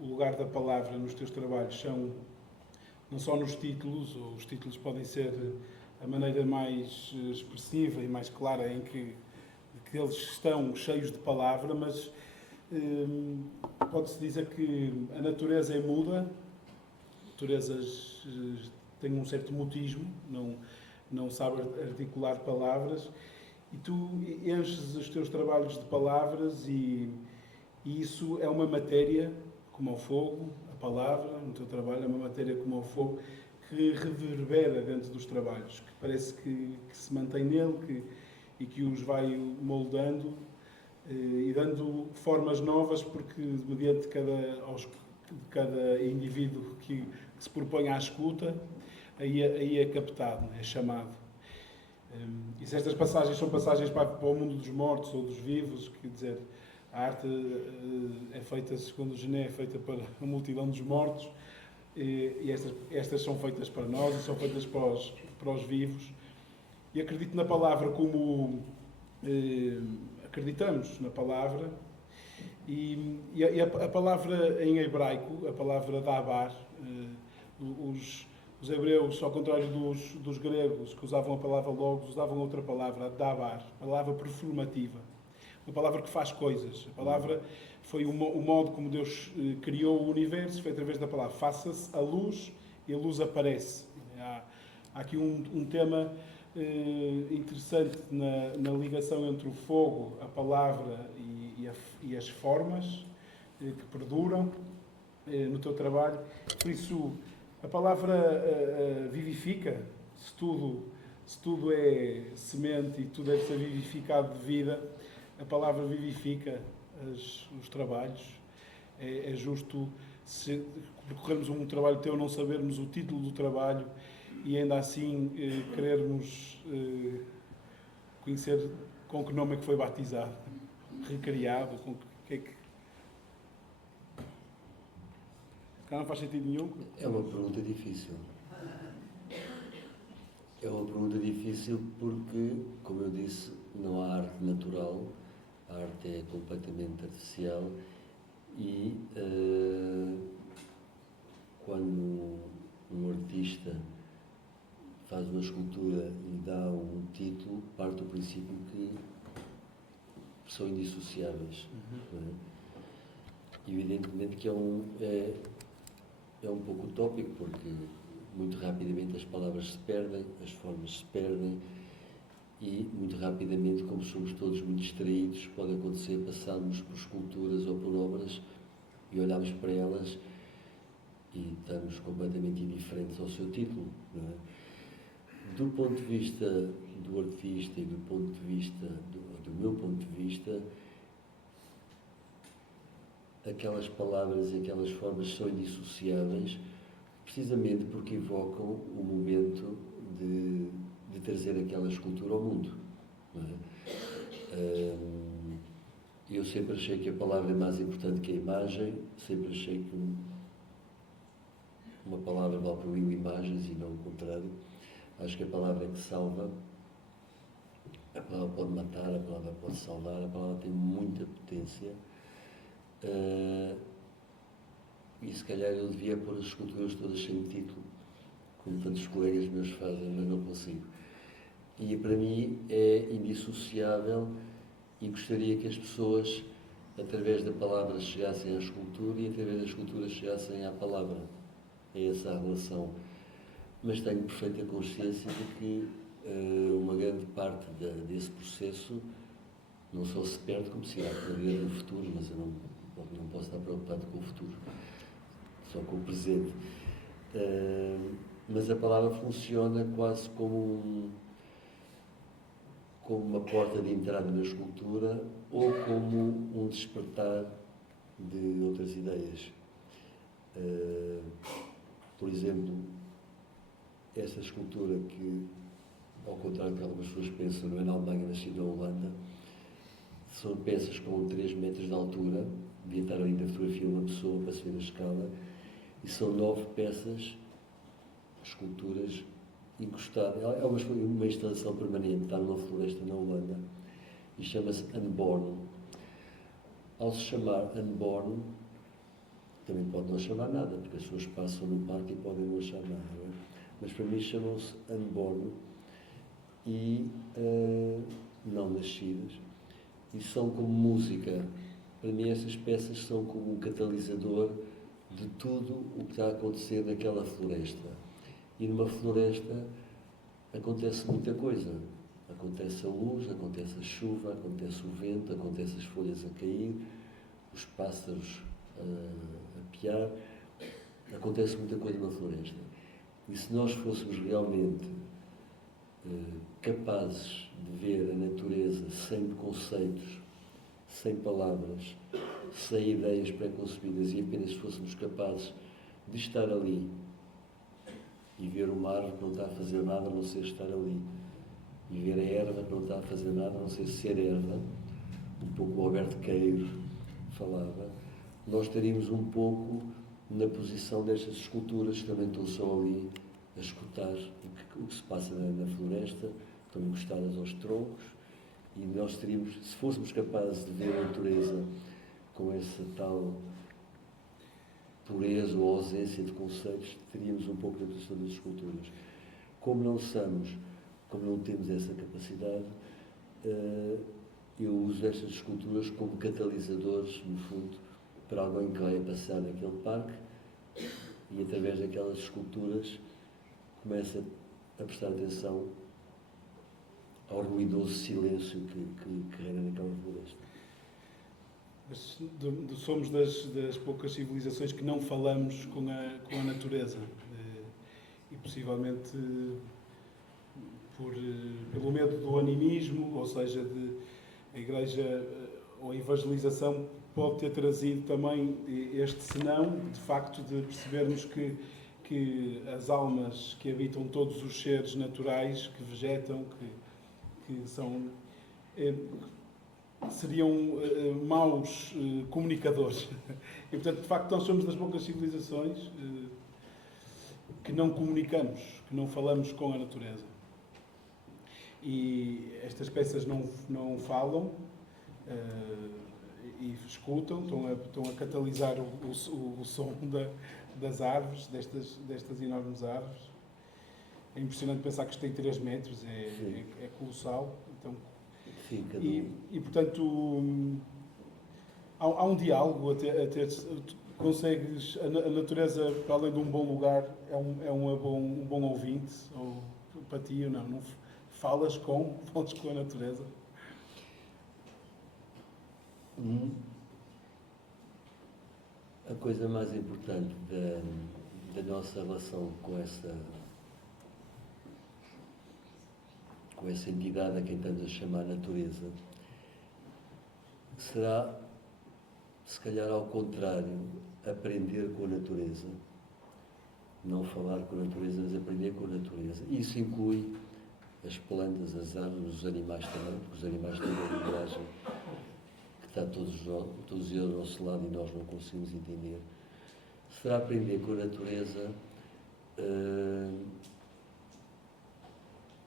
o lugar da palavra nos teus trabalhos são não só nos títulos, ou os títulos podem ser a maneira mais expressiva e mais clara em que eles estão cheios de palavra, mas pode-se dizer que a natureza é muda, a natureza tem um certo mutismo, não sabe articular palavras, e tu enches os teus trabalhos de palavras e isso é uma matéria como o fogo, a palavra no teu trabalho é uma matéria como o fogo que reverbera dentro dos trabalhos, que parece que se mantém nele e que os vai moldando e dando formas novas, porque mediante cada indivíduo que se propõe à escuta, aí é captado, é chamado. E se estas passagens são passagens para o mundo dos mortos ou dos vivos, quer dizer, a arte é feita, segundo o Gené, é feita para a multidão dos mortos, e estas são feitas para nós e são feitas para os vivos. E acredito na palavra como acreditamos na palavra, e a palavra em hebraico, a palavra dabar, os hebreus, ao contrário dos gregos, que usavam a palavra logos, usavam outra palavra, dabar, palavra performativa, uma palavra que faz coisas. A palavra foi o modo como Deus criou o universo, foi através da palavra. Faça-se a luz e a luz aparece. Há aqui um tema interessante na ligação entre o fogo, a palavra e as formas que perduram no teu trabalho. Por isso, a palavra vivifica. Se tudo é semente e tudo deve ser vivificado de vida, a palavra vivifica os trabalhos. É justo, se percorrermos um trabalho teu, não sabermos o título do trabalho e ainda assim querermos conhecer com que nome é que foi batizado, recriado, com que é que... Não faz sentido nenhum? É uma pergunta difícil. É uma pergunta difícil porque, como eu disse, não há arte natural, a arte é completamente artificial e quando um artista faz uma escultura e dá um título, parte do princípio que são indissociáveis. Evidentemente que é um pouco utópico, porque muito rapidamente as palavras se perdem, as formas se perdem e muito rapidamente, como somos todos muito distraídos, pode acontecer passarmos por esculturas ou por obras e olharmos para elas e estamos completamente indiferentes ao seu título. Não é? Do ponto de vista do artista e do ponto de vista do meu ponto de vista, aquelas palavras e aquelas formas são indissociáveis precisamente porque evocam o momento de trazer aquela escultura ao mundo. Não é? Eu sempre achei que a palavra é mais importante que a imagem, sempre achei que uma palavra vale por mil imagens e não o contrário. Acho que a palavra é que salva, a palavra pode matar, a palavra pode salvar, a palavra tem muita potência. E se calhar eu devia pôr as esculturas todas sem título, como tantos colegas meus fazem, mas não consigo. E para mim é indissociável e gostaria que as pessoas, através da palavra, chegassem à escultura e através da escultura chegassem à palavra. É essa a relação. Mas tenho perfeita consciência de que uma grande parte desse processo não só se perde, como se irá perder no futuro, mas eu não posso estar preocupado com o futuro, só com o presente. Mas a palavra funciona quase como uma porta de entrada na escultura ou como um despertar de outras ideias. Por exemplo, essa escultura que ao contrário do que algumas pessoas pensam, não é na Alemanha, nascido na Holanda. São peças com 3 metros de altura, devia estar ali na fotografia uma pessoa para subir a escala, e são 9 peças, esculturas, encostadas. É uma instalação permanente, está numa floresta na Holanda, e chama-se Unborn. Ao se chamar Unborn, também pode não chamar nada, porque as pessoas passam no parque e podem não achar nada, não é? Mas para mim chamam-se Unborn e não nascidas, e são como música. Para mim estas peças são como um catalisador de tudo o que está a acontecer naquela floresta. E numa floresta acontece muita coisa. Acontece a luz, acontece a chuva, acontece o vento, acontece as folhas a cair, os pássaros a piar. Acontece muita coisa numa floresta. E se nós fôssemos realmente capazes de ver a natureza sem conceitos, sem palavras, sem ideias pré-concebidas, e apenas fôssemos capazes de estar ali e ver uma árvore que não está a fazer nada a não ser estar ali, e ver a erva que não está a fazer nada a não ser ser erva, um pouco o Alberto Queiro falava, nós estaríamos um pouco na posição destas esculturas que também estão só ali a escutar o que se passa na floresta, estão encostadas aos troncos, e nós teríamos, se fôssemos capazes de ver a natureza com essa tal pureza ou ausência de conceitos, teríamos um pouco na posição das esculturas. Como não somos, como não temos essa capacidade, eu uso estas esculturas como catalisadores, no fundo, para alguém que vai a passar naquele parque, e através daquelas esculturas começa a prestar atenção ao ruidoso silêncio que reina naquela floresta. Mas somos das poucas civilizações que não falamos com a natureza. E possivelmente pelo medo do animismo, ou seja, a Igreja ou a evangelização pode ter trazido também este senão, de facto, de percebermos que as almas que habitam todos os seres naturais, que vegetam, que são... seriam maus comunicadores. E, portanto, de facto, nós somos das poucas civilizações que não comunicamos, que não falamos com a natureza. E estas peças não falam e escutam, estão a catalisar o som das árvores, destas enormes árvores. É impressionante pensar que isto tem 3 metros, é colossal. Então, e portanto, há um diálogo a ter. Consegues, a natureza, para além de um bom lugar, é um bom ouvinte, ou para ti ou não falas com a natureza? A coisa mais importante da nossa relação com essa entidade a quem estamos a chamar natureza será, se calhar ao contrário, aprender com a natureza. Não falar com a natureza, mas aprender com a natureza. Isso inclui as plantas, as árvores, os animais também, porque os animais têm uma linguagem que está todos os dias ao nosso lado e nós não conseguimos entender. Será aprender com a natureza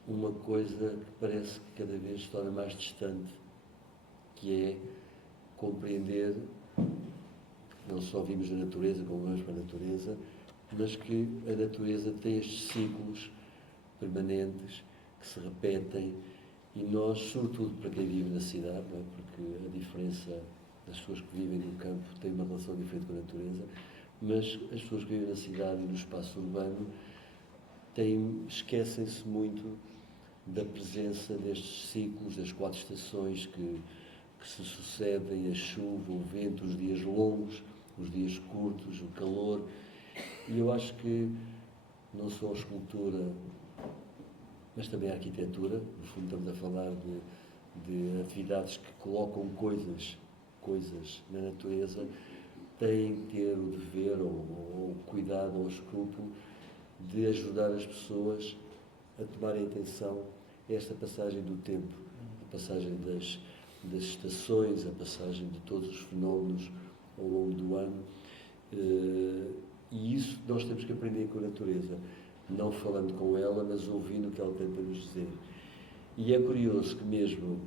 uma coisa que parece que cada vez se torna mais distante, que é compreender que não só vimos a natureza como vamos para a natureza, mas que a natureza tem estes ciclos permanentes que se repetem, e nós, sobretudo para quem vive na cidade, não é? Porque a diferença das pessoas que vivem no campo tem uma relação diferente com a natureza, mas as pessoas que vivem na cidade e no espaço urbano esquecem-se muito da presença destes ciclos, das 4 estações que se sucedem, a chuva, o vento, os dias longos, os dias curtos, o calor. E eu acho que não só a escultura, mas também a arquitetura, no fundo estamos a falar de atividades que colocam coisas na natureza, têm que ter o dever ou o cuidado ou o escrúpulo de ajudar as pessoas a tomarem atenção esta passagem do tempo, a passagem das estações, a passagem de todos os fenómenos ao longo do ano. E isso nós temos que aprender com a natureza, não falando com ela, mas ouvindo o que ela tem para nos dizer. E é curioso que mesmo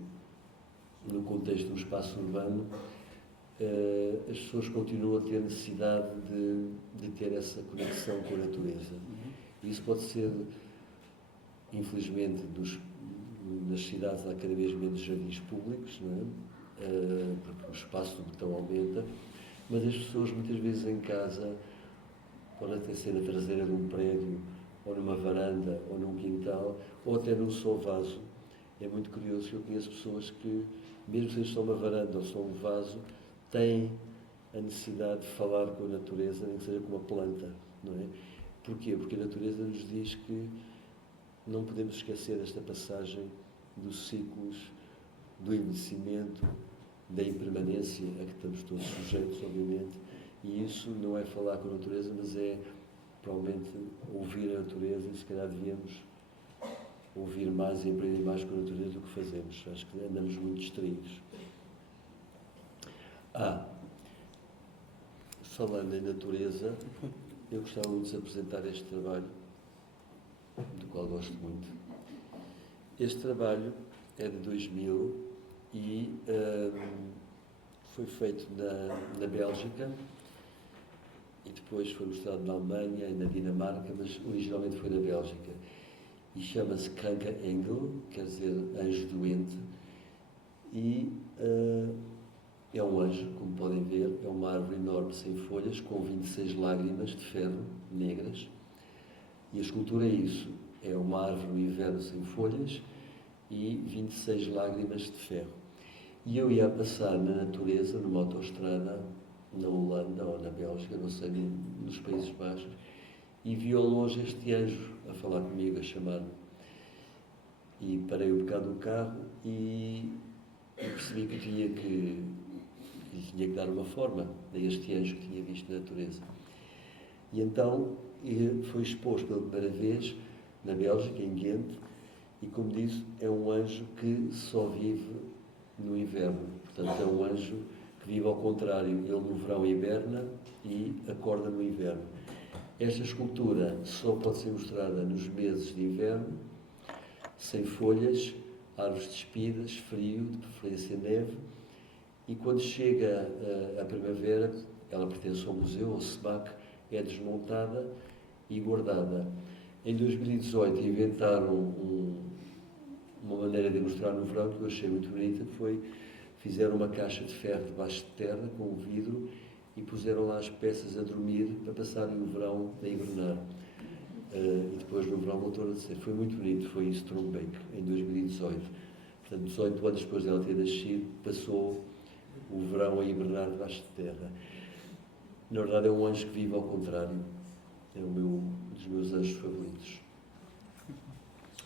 no contexto do espaço urbano, as pessoas continuam a ter necessidade de ter essa conexão com a natureza. Isso pode ser, infelizmente, nas cidades há cada vez menos jardins públicos, não é? Porque o espaço do botão aumenta, mas as pessoas muitas vezes em casa, pode até ser na traseira de um prédio, ou numa varanda, ou num quintal, ou até num só vaso. É muito curioso que eu conheço pessoas que, mesmo se estão numa varanda ou só um vaso, têm a necessidade de falar com a natureza, nem que seja com uma planta, não é? Porquê? Porque a natureza nos diz que não podemos esquecer desta passagem dos ciclos, do envelhecimento, da impermanência a que estamos todos sujeitos, obviamente, e isso não é falar com a natureza, mas é, provavelmente, ouvir a natureza, e se calhar devíamos ouvir mais e aprender mais com a natureza do que fazemos. Acho que andamos muito distraídos. Falando em natureza, eu gostava muito de apresentar este trabalho, do qual gosto muito. Este trabalho é de 2000 e foi feito na Bélgica e depois foi mostrado na Alemanha e na Dinamarca, mas originalmente foi na Bélgica. E chama-se Kranke Engel, quer dizer anjo doente, e é um anjo, como podem ver, é uma árvore enorme sem folhas, com 26 lágrimas de ferro negras, e a escultura é isso, é uma árvore no inverno sem folhas e 26 lágrimas de ferro. E eu ia passar na natureza, numa autoestrada, na Holanda ou na Bélgica, não sei, nos Países Baixos, e vi ao longe este anjo a falar comigo, a chamar-me. E parei um bocado o carro e percebi que tinha que dar uma forma a este anjo que tinha visto na natureza. E então foi exposto pela primeira vez na Bélgica, em Ghent, e como disse, é um anjo que só vive no inverno. Portanto, é um anjo que vive ao contrário. Ele no verão hiberna e acorda no inverno. Esta escultura só pode ser mostrada nos meses de inverno, sem folhas, árvores despidas, frio, de preferência neve, e quando chega a primavera, ela pertence ao museu, ao SEBAC, é desmontada e guardada. Em 2018 inventaram uma maneira de mostrar no verão que eu achei muito bonita, fizeram uma caixa de ferro debaixo de terra, com um vidro, e puseram lá as peças a dormir para passarem o verão a hibernar. E depois no verão voltou a descer. Foi muito bonito, foi em Strombeek, em 2018. Portanto, 18 anos depois dela ter nascido, passou o verão a hibernar debaixo de terra. Na verdade é um anjo que vive ao contrário. É um dos meus anjos favoritos.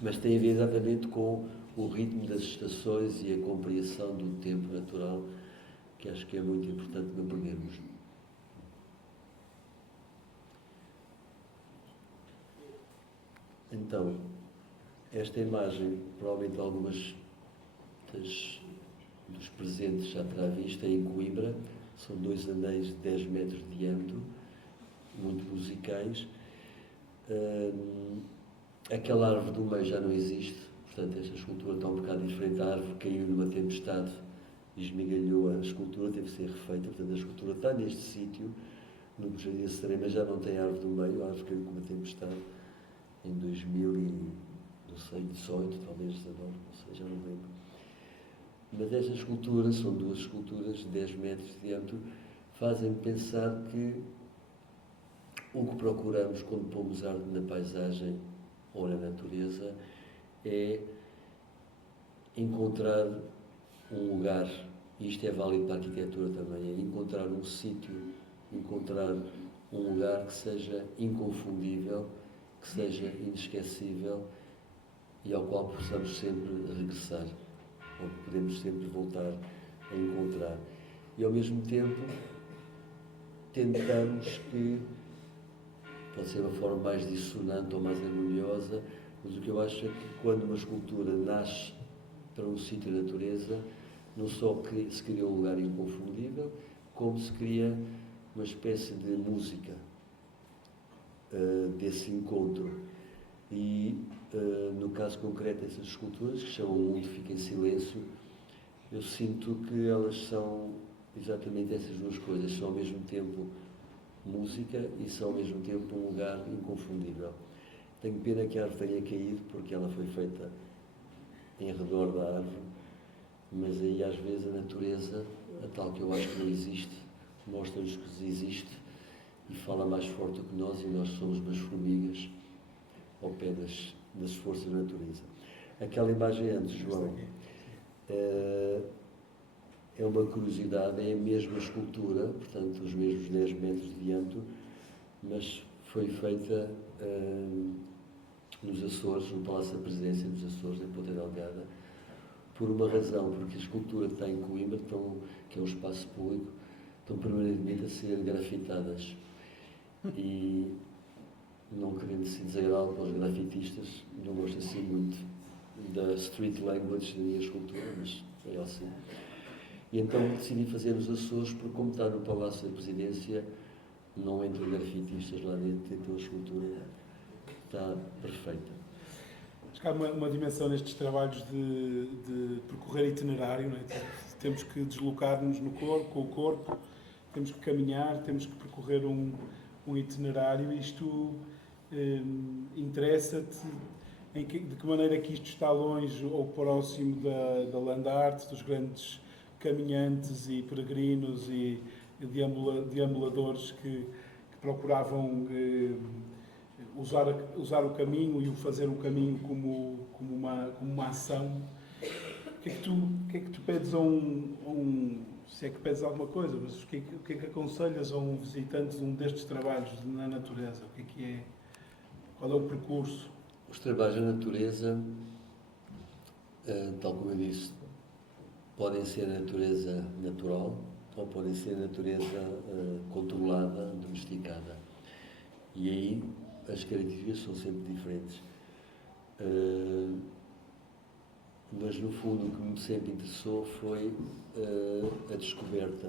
Mas tem a ver exatamente com o ritmo das estações e a compreensão do tempo natural, que acho que é muito importante não perdermos. Então, esta imagem, provavelmente algumas dos presentes já terá visto, é em Coimbra. São 2 anéis de 10 metros de diâmetro, muito musicais. Aquela árvore do meio já não existe, portanto esta escultura está um bocado diferente. A árvore caiu numa tempestade e esmigalhou a escultura, teve que ser refeita. Portanto a escultura está neste sítio, no Jardim Serena, mas já não tem árvore do meio. A árvore caiu com uma tempestade em 2018, talvez 19, não sei, já não lembro. Mas esta escultura, são 2 esculturas de 10 metros de diâmetro, fazem-me pensar que o que procuramos quando pomos arte na paisagem ou na natureza é encontrar um lugar, e isto é válido para a arquitetura também, é encontrar um sítio, encontrar um lugar que seja inconfundível, que seja inesquecível e ao qual possamos sempre regressar, onde podemos sempre voltar a encontrar. E ao mesmo tempo tentamos que, pode ser uma forma mais dissonante ou mais harmoniosa, Mas o que eu acho é que quando uma escultura nasce para um sítio de natureza, não só se cria um lugar inconfundível, como se cria uma espécie de música desse encontro. E no caso concreto dessas esculturas, que chamam O Mundo Fica em Silêncio, eu sinto que elas são exatamente essas duas coisas, são ao mesmo tempo música e são ao mesmo tempo um lugar inconfundível. Tenho pena que a árvore tenha caído, porque ela foi feita em redor da árvore, mas aí às vezes a natureza, a tal que eu acho que não existe, mostra-nos que existe e fala mais forte do que nós, e nós somos umas formigas ao pé das forças da natureza. Aquela imagem antes, João, é uma curiosidade, é a mesma escultura, portanto os mesmos 10 metros de diâmetro, mas foi feita nos Açores, no Palácio da Presidência dos Açores, em Ponta Delgada, por uma razão, porque a escultura que está em Coimbra, que é um espaço público, estão permanentemente a ser grafitadas. E, não querendo ser desagradável para os grafitistas, não gosto assim muito da street language da minha escultura, mas é assim. E então decidi fazer nos Açores, porque como está no Palácio da Presidência, não entram grafitistas lá dentro, então a escultura está perfeita. Acho que há uma dimensão nestes trabalhos de percorrer itinerário, não é? Temos que deslocar-nos com o corpo, temos que caminhar, temos que percorrer um itinerário, e isto interessa-te de que maneira é que isto está longe ou próximo da land art, dos grandes caminhantes e peregrinos e deambuladores que procuravam usar o caminho e o fazer o caminho como uma ação. O que é que tu pedes a se é que pedes alguma coisa, mas o que é que aconselhas a um visitante de um destes trabalhos na natureza? Qual é o percurso? Os trabalhos na natureza, tal como eu disse, podem ser a natureza natural ou podem ser a natureza controlada, domesticada. E aí as características são sempre diferentes. Mas no fundo o que me sempre interessou foi a descoberta,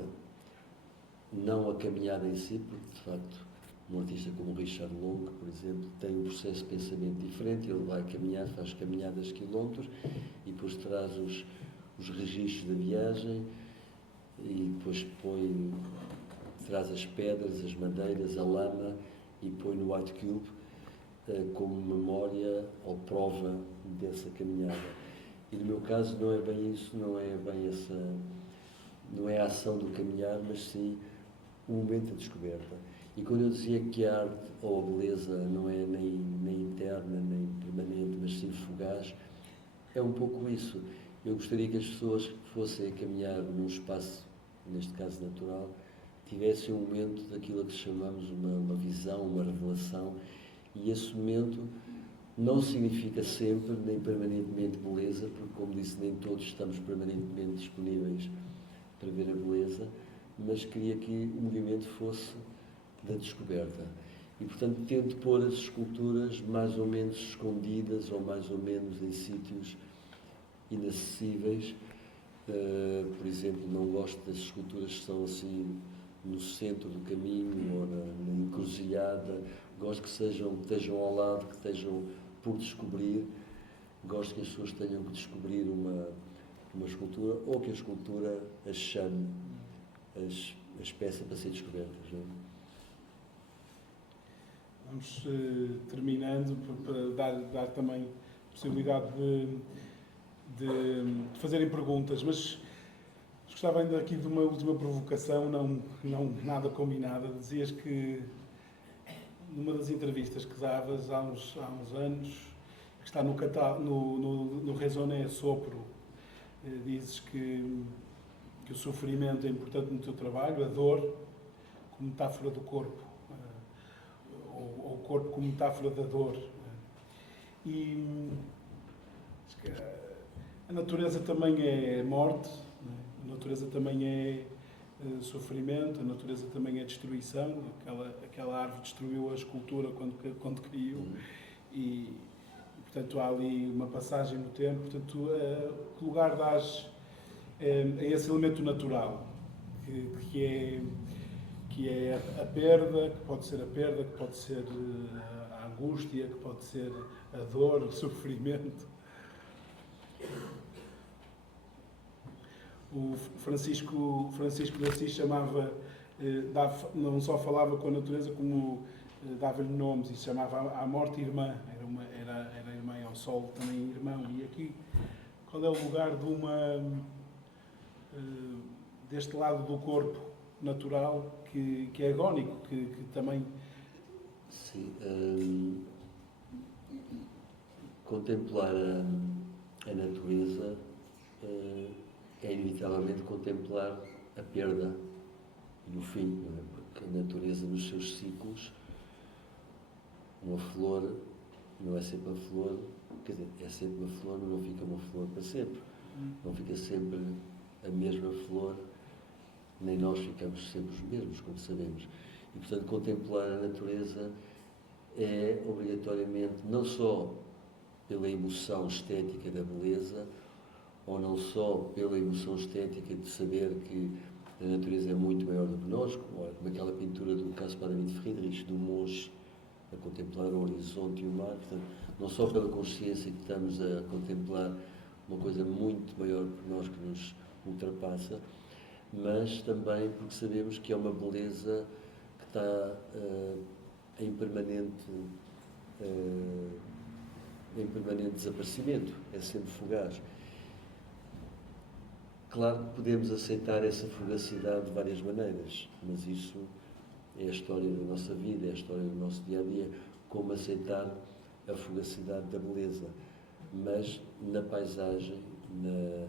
não a caminhada em si, porque de facto um artista como o Richard Long, por exemplo, tem um processo de pensamento diferente. Ele vai caminhar, faz caminhadas de quilómetros e depois traz os registros da viagem e depois traz as pedras, as madeiras, a lama e põe no White Cube como memória ou prova dessa caminhada. E no meu caso não é bem isso, não é bem não é a ação do caminhar, mas sim o momento de descoberta. E quando eu dizia que a arte ou a beleza não é nem interna, nem permanente, mas sim fugaz, é um pouco isso. Eu gostaria que as pessoas que fossem a caminhar num espaço, neste caso natural, tivessem um momento daquilo que chamamos uma visão, uma revelação, e esse momento não significa sempre nem permanentemente beleza, porque, como disse, nem todos estamos permanentemente disponíveis para ver a beleza, mas queria que o movimento fosse da descoberta. E, portanto, tento pôr as esculturas mais ou menos escondidas ou mais ou menos em sítios inacessíveis. Por exemplo, não gosto das esculturas que estão assim no centro do caminho ou na encruzilhada. Gosto que estejam ao lado, que estejam por descobrir. Gosto que as pessoas tenham que descobrir uma escultura, ou que a escultura as chame as peças para serem descobertas. Não é? Vamos terminando para dar também a possibilidade de fazerem perguntas, mas gostava ainda aqui de uma última provocação, não nada combinada. Dizias que numa das entrevistas que davas há uns anos, que está no Raisonné Sopro, dizes que o sofrimento é importante no teu trabalho, a dor como metáfora do corpo, ou o corpo como metáfora da dor. E a natureza também é morte, a natureza também é sofrimento, a natureza também é destruição. Aquela árvore destruiu a escultura quando caiu. E portanto há ali uma passagem no tempo, portanto, que lugar dás a esse elemento natural, que é a perda, que pode ser a perda, que pode ser a angústia, que pode ser a dor, o sofrimento. O Francisco de Assis chamava, não só falava com a natureza, como dava-lhe nomes e chamava a morte irmã, era irmã, e ao sol também irmão. E aqui, qual é o lugar deste lado do corpo natural que é agónico, que também... Sim, contemplar a natureza é inevitavelmente contemplar a perda e o fim, não é? Porque a natureza nos seus ciclos, uma flor não é sempre uma flor, quer dizer, é sempre uma flor, não fica uma flor para sempre, não fica sempre a mesma flor, nem nós ficamos sempre os mesmos, como sabemos. E, portanto, contemplar a natureza é, obrigatoriamente, não só pela emoção estética da beleza, ou não só pela emoção estética de saber que a natureza é muito maior do que nós, como aquela pintura do Caspar David Friedrich, do monge, a contemplar o horizonte e o mar. Portanto, não só pela consciência que estamos a contemplar uma coisa muito maior que nós, que nos ultrapassa, mas também porque sabemos que é uma beleza que está em permanente desaparecimento, é sempre fugaz. Claro que podemos aceitar essa fugacidade de várias maneiras, mas isso é a história da nossa vida, é a história do nosso dia-a-dia, como aceitar a fugacidade da beleza. Mas na paisagem, na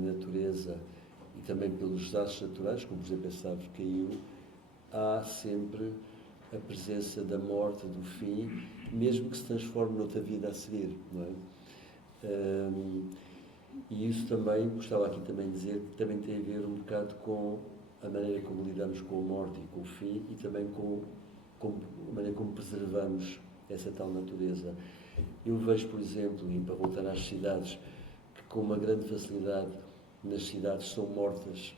natureza e também pelos desastres naturais, como por exemplo esse árvore caiu, há sempre a presença da morte e do fim, mesmo que se transforme noutra vida a seguir, não é? E isso também, gostava aqui também de dizer, que também tem a ver um bocado com a maneira como lidamos com a morte e com o fim, e também com a maneira como preservamos essa tal natureza. Eu vejo, por exemplo, e para voltar às cidades, que com uma grande facilidade nas cidades são mortas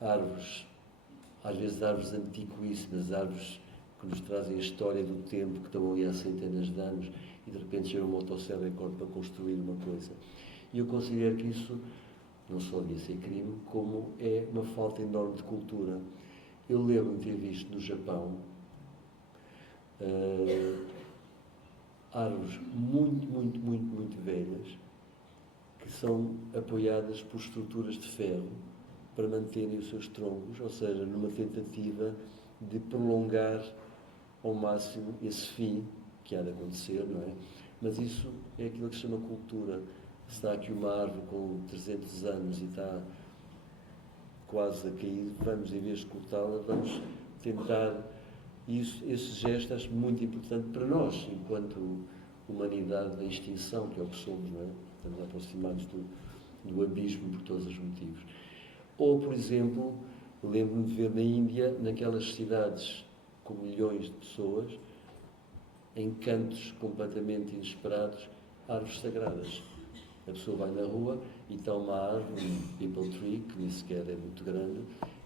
árvores, às vezes árvores antiquíssimas, árvores que nos trazem a história do tempo, que estão ali há centenas de anos, e de repente chega uma motosserra para construir uma coisa. E eu considero que isso não só devia ser crime, como é uma falta enorme de cultura. Eu lembro-me de ter visto no Japão árvores muito velhas, que são apoiadas por estruturas de ferro para manterem os seus troncos, ou seja, numa tentativa de prolongar ao máximo esse fim que há de acontecer, não é? Mas isso é aquilo que se chama cultura. Se dá aqui uma árvore com 300 anos e está quase a cair, vamos, em vez de cortá-la, vamos tentar. Esse gesto acho muito importante para nós, enquanto humanidade na extinção, que é o que somos, não é? Estamos aproximados do abismo por todos os motivos. Ou, por exemplo, lembro-me de ver na Índia, naquelas cidades com milhões de pessoas, em cantos completamente inesperados, árvores sagradas. A pessoa vai na rua e está uma árvore, um people tree, que nem sequer é muito grande,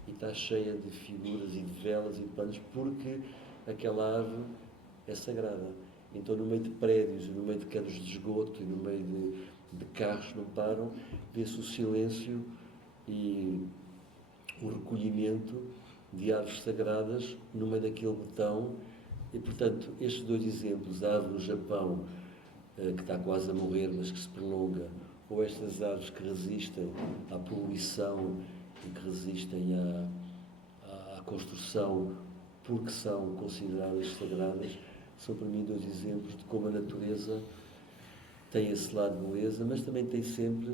e está cheia de figuras e de velas e de panos, porque aquela árvore é sagrada. Então, no meio de prédios, no meio de canos de esgoto e no meio de carros que não param, vê-se o silêncio e o recolhimento de árvores sagradas no meio daquele botão. E, portanto, estes dois exemplos, a árvore no Japão, que está quase a morrer, mas que se prolonga, ou estas árvores que resistem à poluição e que resistem à construção porque são consideradas sagradas, são para mim dois exemplos de como a natureza tem esse lado de beleza, mas também tem sempre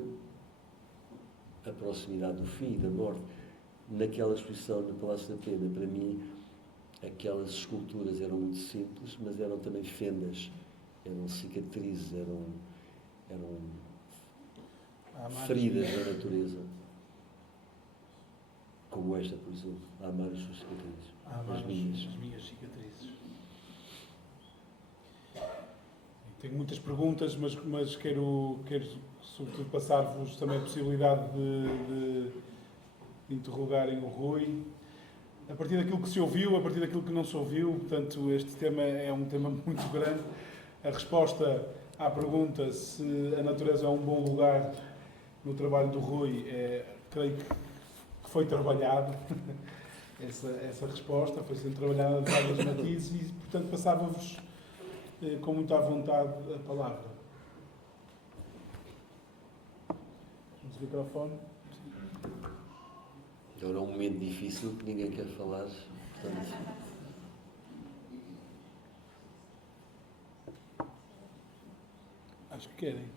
a proximidade do fim, da morte. Naquela exposição no Palácio da Pena, para mim, aquelas esculturas eram muito simples, mas eram também fendas, eram cicatrizes, eram feridas da natureza. Como esta, por exemplo. Há várias suas cicatrizes. Há várias as minhas cicatrizes. tenho muitas perguntas, mas quero sobretudo passar-vos também a possibilidade de interrogarem o Rui. A partir daquilo que se ouviu, a partir daquilo que não se ouviu, portanto, este tema é um tema muito grande. A resposta à pergunta se a natureza é um bom lugar no trabalho do Rui, creio que foi trabalhado. Essa resposta foi sendo trabalhada de vários matizes e, portanto, passava-vos com muita vontade a palavra. Vamos ao microfone. Agora é um momento difícil que ninguém quer falar. Acho que querem.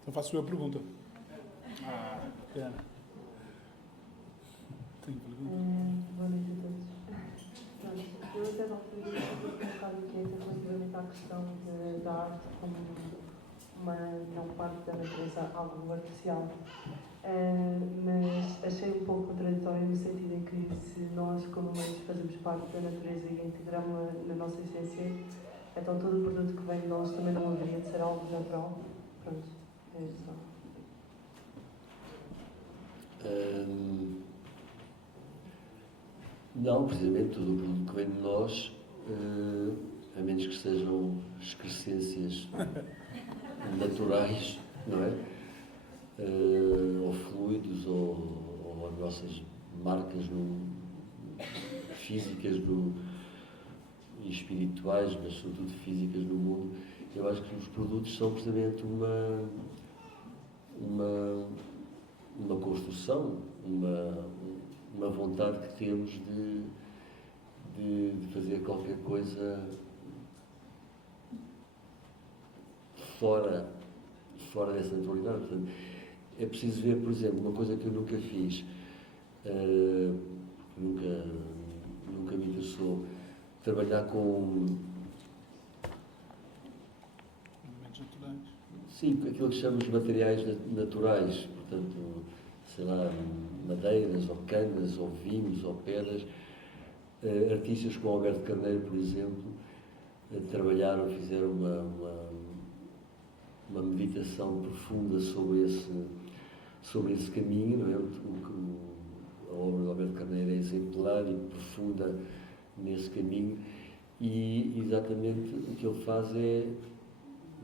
Então faço eu a pergunta. Pena. Tenho pergunta? Boa noite a todos. Pronto, eu até não podia um bocado inquieta relativamente à questão da arte como não parte da natureza, algo artificial. Mas achei um pouco contraditório no sentido em que se nós, como humanos, fazemos parte da natureza e integramos-la na nossa essência, então todo o produto que vem de nós também não haveria de ser algo natural. Pronto, é só. Não, precisamente tudo o produto que vem de nós, a menos que sejam excrescências naturais, não é? Ou fluidos, ou as nossas marcas físicas e espirituais, mas sobretudo físicas do mundo. Eu acho que os produtos são precisamente uma construção, uma vontade que temos de fazer qualquer coisa fora dessa naturalidade. Portanto, é preciso ver, por exemplo, uma coisa que eu nunca fiz, nunca me interessou, trabalhar com... Elementos naturais. Sim, aquilo que chamamos de materiais naturais, portanto, sei lá, madeiras, ou canas, ou vinhos, ou pedras. Artistas como Alberto Carneiro, por exemplo, trabalharam, fizeram uma meditação profunda sobre esse caminho, não é? A obra do Alberto Carneiro é exemplar e profunda nesse caminho, e exatamente o que ele faz é,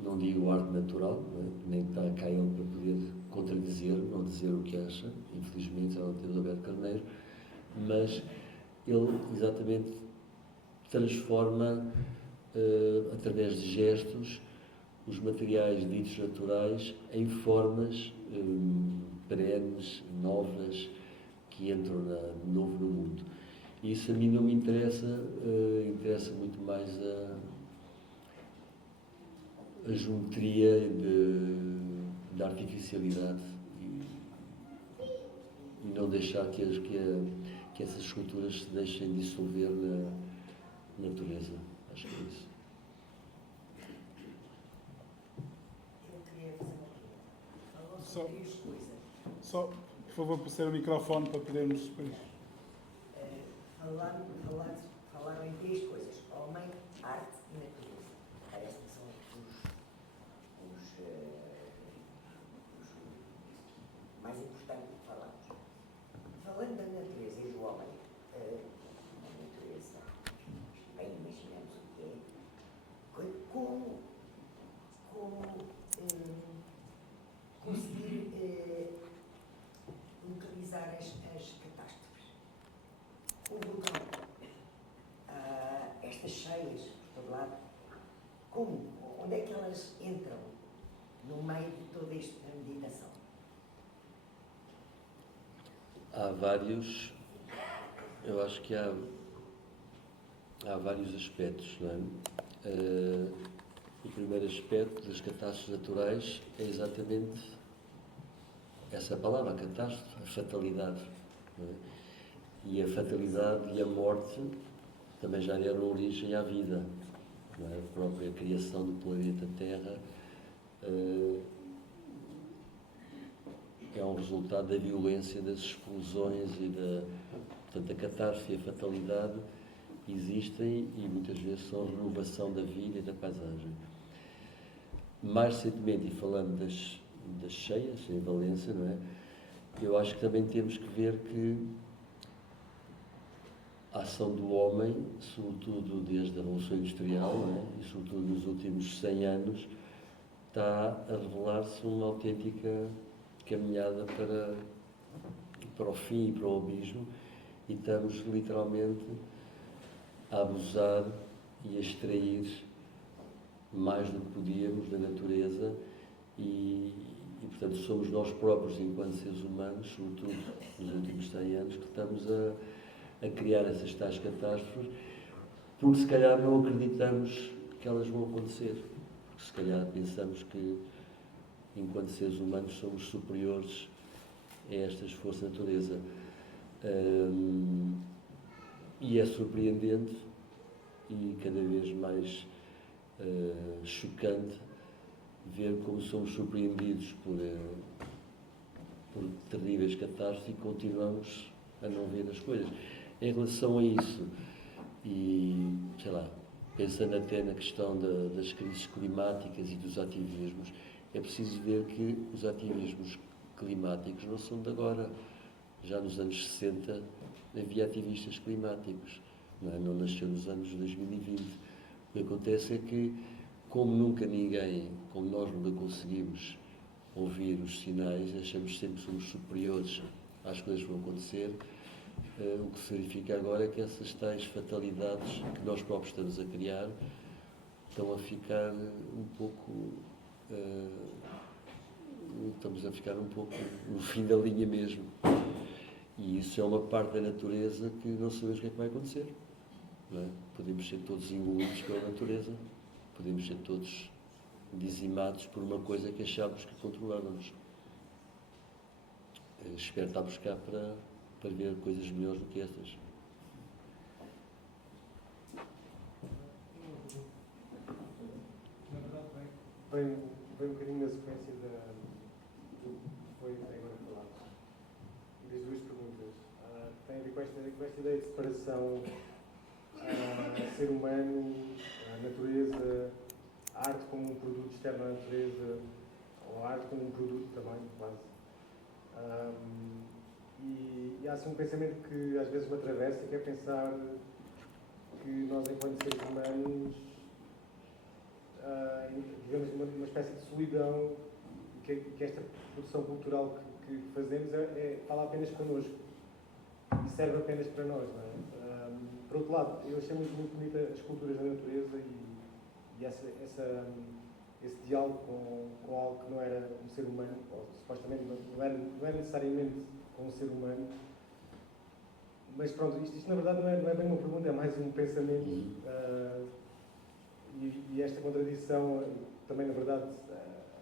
não digo arte natural, não é? Nem está cá ele para poder contradizer, não dizer o que acha, infelizmente já não temos Alberto Carneiro, mas ele exatamente transforma, através de gestos, os materiais ditos naturais em formas perenes, novas, que entram de novo no mundo. E isso a mim não me interessa, interessa muito mais a geometria da artificialidade e não deixar que essas esculturas se deixem dissolver na natureza. Acho que é isso. Eu queria fazer uma pergunta. Falou sobre três coisas. Só, por favor, passar o microfone para podermos depois... Falaram em três coisas: homem, arte e natureza. Parece-me que são os mais importantes do que falamos. Falando da natureza e do homem, a natureza, bem imaginamos o que é, como conseguir localizar as catástrofes. O vulcão, estas cheias por todo lado, onde é que elas entram no meio de toda esta meditação? Há vários, eu acho que há vários aspectos, não é? O primeiro aspecto das catástrofes naturais é exatamente essa palavra, a catástrofe, a fatalidade. Não é? E a fatalidade e a morte também já deram origem à vida. Não é? A própria criação do planeta Terra é um resultado da violência das explosões e da Portanto, a catástrofe e a fatalidade existem e muitas vezes são a renovação da vida e da paisagem. Mais recentemente, e falando das cheias em Valência, não é? Eu acho que também temos que ver que a ação do homem, sobretudo desde a Revolução Industrial, não é? E sobretudo nos últimos 100 anos, está a revelar-se uma autêntica caminhada para o fim e para o abismo, e estamos literalmente a abusar e a extrair mais do que podíamos da natureza e portanto, somos nós próprios, enquanto seres humanos, sobretudo nos últimos 100 anos, que estamos a criar essas tais catástrofes, porque se calhar não acreditamos que elas vão acontecer, porque se calhar pensamos que, enquanto seres humanos, somos superiores a estas forças da natureza. E é surpreendente e cada vez mais chocante ver como somos surpreendidos por terríveis catástrofes e continuamos a não ver as coisas. Em relação a isso, e sei lá, pensando até na questão das crises climáticas e dos ativismos, é preciso ver que os ativismos climáticos não são de agora. Já nos anos 60 havia ativistas climáticos, não nasceu nos anos 2020. O que acontece é que, como nunca ninguém, como nós nunca conseguimos ouvir os sinais, achamos sempre que somos superiores às coisas que vão acontecer, o que se verifica agora é que essas tais fatalidades que nós próprios estamos a criar estão a ficar um pouco... estamos a ficar um pouco no fim da linha mesmo. E isso é uma parte da natureza que não sabemos o que é que vai acontecer. Não é? Podemos ser todos engolidos pela natureza, podemos ser todos dizimados por uma coisa que achávamos que controlávamos. Espero estar a buscar para ver coisas melhores do que estas. Na verdade, vem um bocadinho na sequência do que foi até agora falado. Das duas perguntas. Tem a ver com esta ideia de separação, ser humano, natureza, a arte como um produto externo à natureza, ou a arte como um produto também, quase. E há assim um pensamento que às vezes me atravessa, que é pensar que nós, enquanto seres humanos, vivemos uma espécie de solidão, que esta produção cultural que fazemos fala apenas connosco e serve apenas para nós, não é? Por outro lado, eu achei muito bonita as culturas da natureza e esse diálogo com algo que não era um ser humano, ou supostamente não era necessariamente com um ser humano. Mas pronto, isto na verdade não é bem uma pergunta, é mais um pensamento. E esta contradição, também na verdade,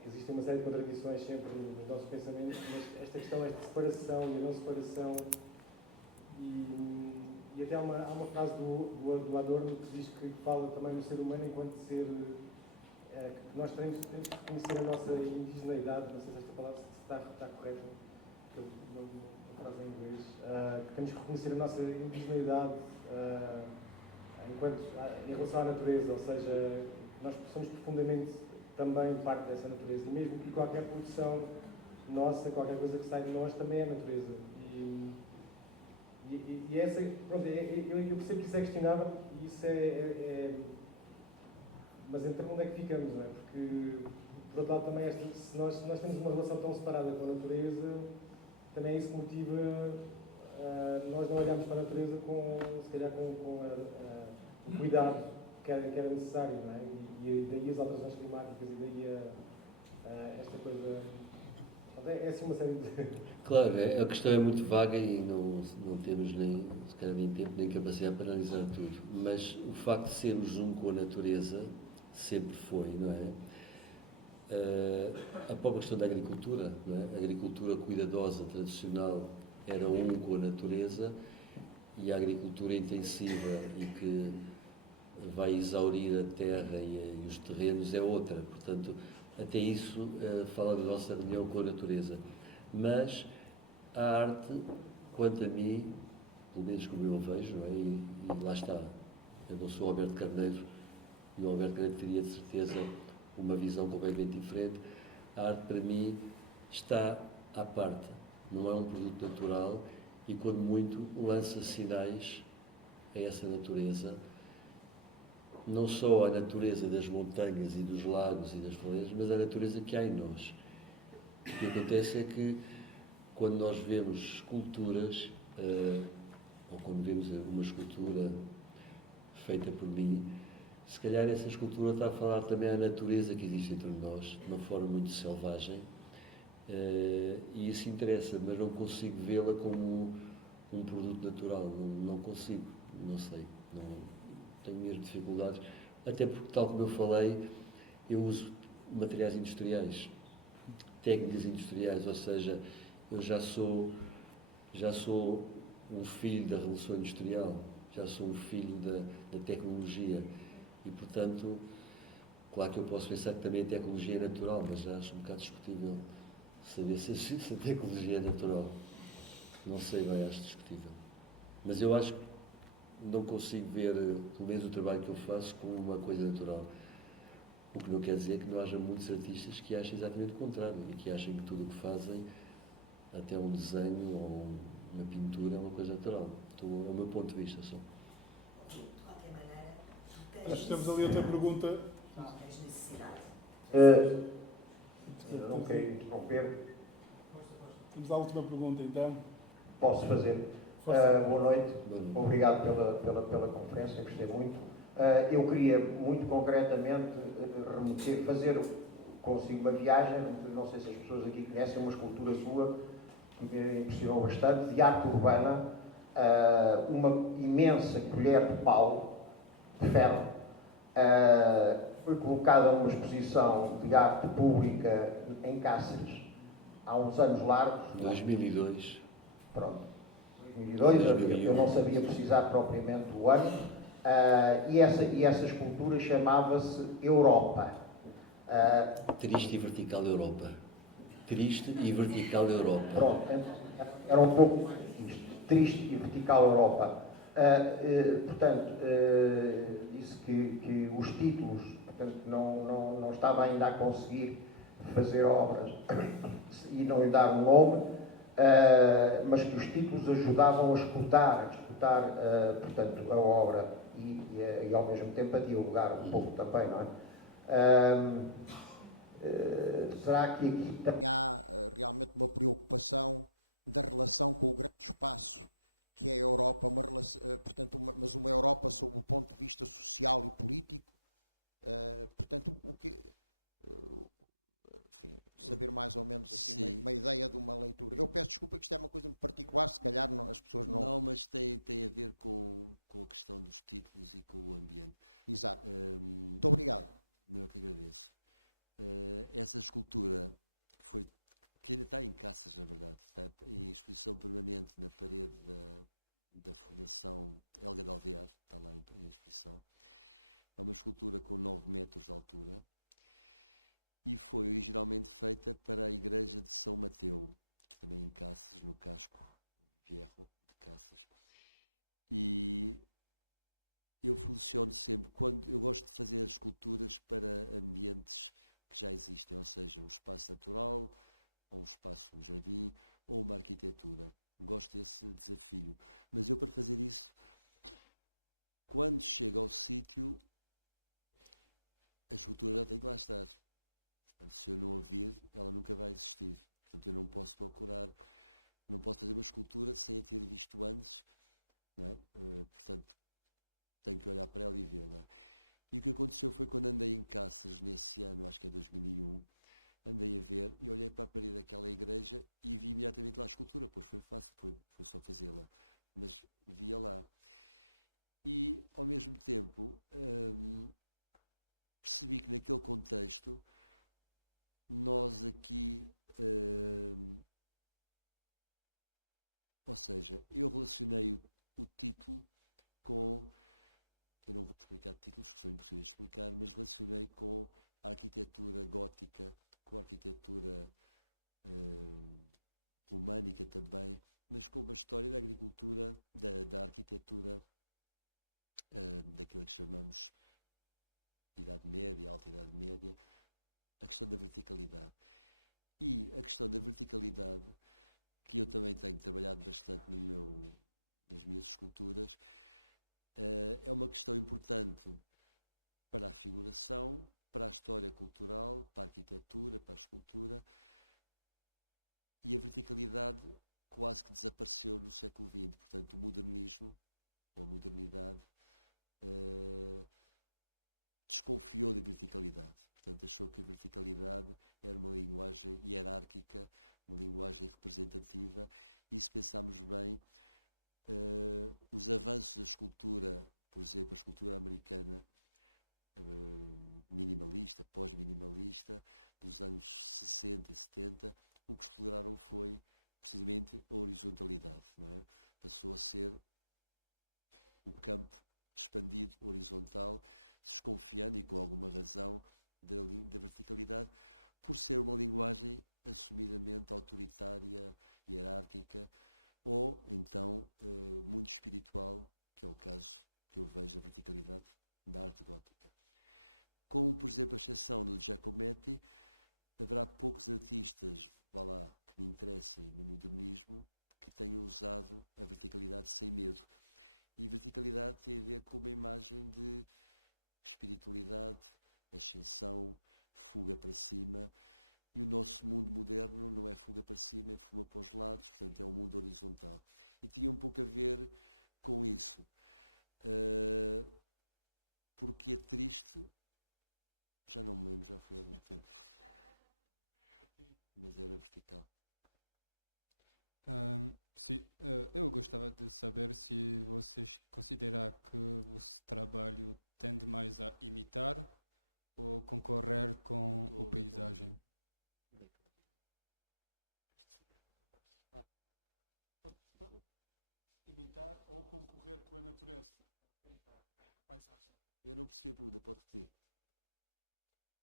existem uma série de contradições sempre nos nossos pensamentos, mas esta questão, esta separação e a não separação, e até há uma frase do Adorno que diz que fala também no ser humano enquanto ser, que nós temos que reconhecer a nossa indigeneidade, não sei se esta palavra está correta, porque uma frase em inglês, que temos que reconhecer a nossa indigeneidade em relação à natureza, ou seja, nós somos profundamente também parte dessa natureza, e mesmo que qualquer produção nossa, qualquer coisa que sai de nós, também é natureza. E essa, pronto, eu percebo que isso é questionável, e isso mas então onde é que ficamos, não é? Porque, por outro lado, também, se nós temos uma relação tão separada com a natureza, também é isso que motiva nós não olharmos para a natureza se calhar com o cuidado que era necessário, não é? E daí as alterações climáticas, e daí esta coisa... É assim uma série de... Claro, a questão é muito vaga e não temos nem, se calhar, nem tempo nem capacidade para analisar tudo. Mas o facto de sermos um com a natureza sempre foi, não é? A própria questão da agricultura, não é? A agricultura cuidadosa, tradicional, era um com a natureza, e a agricultura intensiva e que vai exaurir a terra e os terrenos é outra. Portanto, até isso fala da nossa união com a natureza. Mas a arte, quanto a mim, pelo menos como eu a vejo, não é? E lá está. Eu não sou o Alberto Carneiro, e o Alberto Carneiro teria de certeza uma visão completamente diferente. A arte, para mim, está à parte, não é um produto natural e, quando muito, lança sinais a essa natureza, não só a natureza das montanhas e dos lagos e das florestas, mas a natureza que há em nós. O que acontece é que, quando nós vemos esculturas, ou quando vemos uma escultura feita por mim, se calhar essa escultura está a falar também à natureza que existe entre nós, de uma forma muito selvagem, e isso interessa, mas não consigo vê-la como um produto natural, não consigo, não sei, tenho mesmo dificuldades, até porque, tal como eu falei, eu uso materiais industriais, técnicas industriais, ou seja, eu já sou um filho da Revolução Industrial, já sou um filho da tecnologia e, portanto, claro que eu posso pensar que também a tecnologia é natural, mas acho um bocado discutível saber se a tecnologia é natural. Não sei, não é? Acho discutível. Mas eu acho que não consigo ver, pelo menos o trabalho que eu faço, como uma coisa natural. O que não quer dizer que não haja muitos artistas que achem exatamente o contrário e que achem que tudo o que fazem, até um desenho ou uma pintura, é uma coisa natural. É o meu ponto de vista só. De qualquer maneira, tu tens Acho que temos ali outra pergunta. tens necessidade. Eu não quero interromper. Temos a última pergunta, então. Posso fazer? Força. Boa noite. Obrigado pela conferência, gostei muito. Eu queria, muito concretamente, fazer consigo uma viagem, não sei se as pessoas aqui conhecem, uma escultura sua, que me impressionou bastante, de arte urbana, uma imensa colher de pau, de ferro, foi colocada numa exposição de arte pública em Cáceres, há uns anos largos. 2002. Pronto, 2002, eu não sabia precisar propriamente o ano, e essa escultura chamava-se Europa. Triste e vertical Europa. Triste e vertical Europa. Pronto, era um pouco isto, triste e vertical Europa. Portanto, disse que os títulos, portanto, não estava ainda a conseguir fazer obras e não lhe dar um nome, mas que os títulos ajudavam a escutar portanto, a obra e ao mesmo tempo a dialogar um pouco também, não é? Será que aqui também há realmente uma preocupação da relação com o grande espaço que é a Europa, mas uma Europa sob o ponto de vista social e político? Portanto, enfim, saber mais ou menos assim, uma ideia de uma leitura. Eu peço desculpa que isto é uma coisa muito particular, se calhar as pessoas não... Não, mas tem a ver com a questão dos títulos e com o ambiente. Exato. Muito obrigado. Não, eu que agradeço. Essa escultura que ainda está em Cáceres, na verdade, está em exposição permanente na parede da Fundação Helga de Alvear, está lá em exposição. É uma escultura com 9 metros de altura e foi originalmente feita para a igreja de São Mateu, que também em Cáceres, no casco Viejo de Cáceres. E eu funciono sempre, eu gosto de fazer esculturas para ambientes que já existem, ou seja, um espaço natural, ou um espaço, um jardim, ou uma arquitetura. Gosto desse desafio. Mas eu, para fazer isso, quando chego ao sítio, a escultura já tem que lá estar. Portanto, se eu não a vir, ela nunca vai existir. Portanto, eu não posso procurar, não posso fazer uma escultura sem a ter visto antes, não é? Portanto, tenho que olhar para ela e vê-la. E o que aconteceu foi quando andei em Cáceres, nesse ano, acho que é 2001, andei a ver e olhei para a parede daquela igreja e vi imediatamente lá a escultura, pois foi fácil, foi só fazê-la, mas via lá. E, ao mesmo tempo, percebi que naquele contexto, nós aqui, ou seja, eu relacionei o título com... Eu não vou explicar títulos, que são impossíveis de explicar, mas relacionei com a arquitetura gótica, com a arquitetura românica também, mas com uma história da agricultura, da arquitetura, daquilo que chamamos Idade Média, Alta Idade Média, a questão da verticalidade. E a questão da verticalidade, que eu também tenho trabalhado bastante nas minhas esculturas, é uma questão importante para a figuração, para a história cultural, para a arquitetura, para a escultura, e a verticalidade quase que desapareceu no século XX. Portanto, o modernismo, ou a modernidade, desconfiou da verticalidade. Portanto, achou que a verticalidade era uma linguagem hierárquica, uma linguagem representativa, e se pensarmos bem, os avanços da escultura, por exemplo, a escultura americana, minimalista, pós-minimalista, dos anos 60 e 70, o que exploraram foi precisamente a horizontalidade, não é? Passou a ser o campo expandido, horizontal, desconfiando, e com alguma razão, da verticalidade, por ser uma linguagem assumidamente autoritária, hierárquica, ou então muito espiritual, que é o caso que eu vejo a verticalidade da arte gótica. Com, por exemplo, a exceção do Giacometti, haverá poucos artistas, vá lá, que me interessem no modernismo, que tenham usado a verticalidade sem medo. E verticalidade tem a ver com uma imagem de espiritualidade, ascensão, fuga para cima. E o nosso mundo moderno não é fuga para cima, é fuga para os lados, portanto é um mundo horizontal. E tinha um pouco a ver com isso. Porque é triste, já não me lembro, já foi há muito tempo, mas era vertical. Sim, eu gostava de saber se vocês consideram que o vosso trabalho tende mais a imitar ou concorrer com Estou a o ver paisagem. Imitar ou concorrer com a natureza. Paisagem. Eu não percebi a pergunta, pode repetir.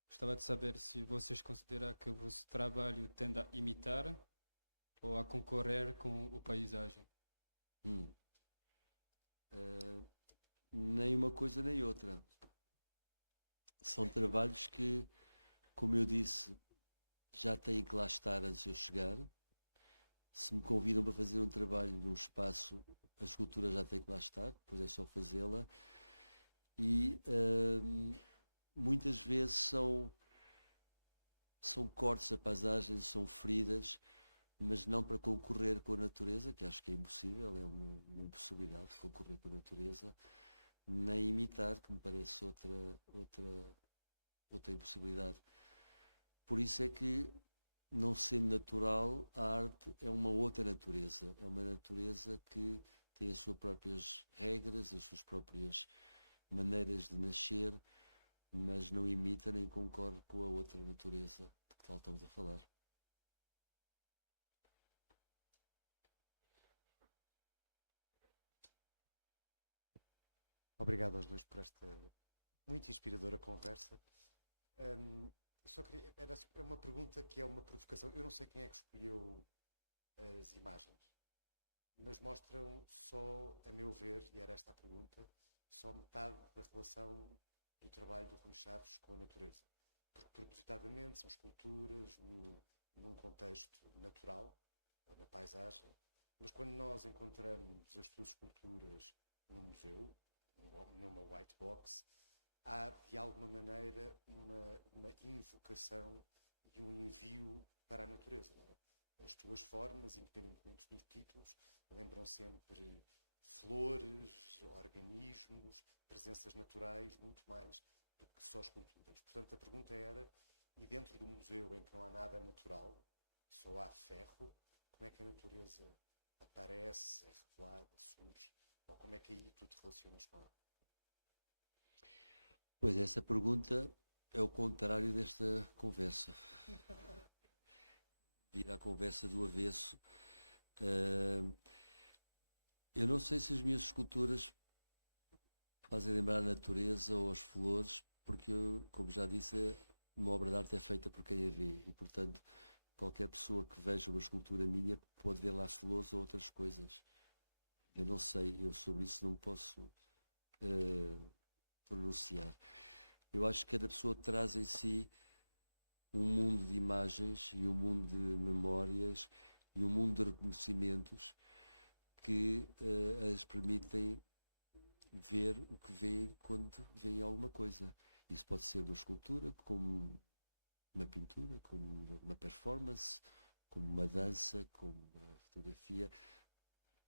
Gostava de saber se vocês consideram que o vosso trabalho tende a imitar ou a concorrer com o paisagem. Nem uma coisa nem outra. São trabalhos que, como eu disse, já têm que lá estar antes de eu chegar. Se me convidam para fazer um trabalho num espaço, a escultura já tem que lá estar, depois é só fazê-la. E muitas vezes são cortes da paisagem, são feridas, mas não para concorrer com a natureza, que acho que é impossível, é uma impossibilidade concorrer com a natureza, nem imitar, que me parece outra impossibilidade. Por isso é que, não sendo natural, a arte é uma outra natureza, é uma natureza que tem as suas próprias regras, as suas próprias maneiras de nascer, mas não imita nem concorre com a outra natureza de que tal estamos a falar. Obrigado aos dois por esta muito inspiradora conversa. Eu só queria. É uma pergunta que é uma provocação. Eu não sei quem é que escolheu as imagens, mas mostram só, a meu ver, e era esta a pergunta, só metade da relação do trabalho do Rui Chaves com a natureza. Porque propositadamente são esculturas num contexto natural, ou na paisagem, mas quando nós encontramos as tuas esculturas num museu, numa white box, há de alguma maneira uma invocação e um envio para a natureza, não é? As tuas formas, independentemente dos títulos, lembram sempre flores, organismos, presenças naturais, muito mais do que só esculturas. Portanto, a pergunta era, e dentro do museu em que não há nada natural, só há ferro, como é que a natureza aparece, é revelada, surge? Ou como é que aí tu te relacionas com ela? Pois, essa pergunta é o contrário desta conversa. Vira a conversa do avesso. Eu não sei se as minhas esculturas fazem lembrar a natureza ou as flores, porque eu, como já disse, uma obra de arte é feita por quem a vê e, portanto, qualquer pessoa que veja uma escultura minha pode ver lá flores ou outras coisas. Eu não sei, eu sobre isso não posso pronunciar. Eu acho que cada pessoa traz em si um mundo de imagens e um mundo de memórias e um mundo de reconhecimentos que as permitem ver o que veem quando veem alguma coisa. Isso pode ser uma escultura, como uma pintura, como uma performance, como uma dança, como uma fotografia.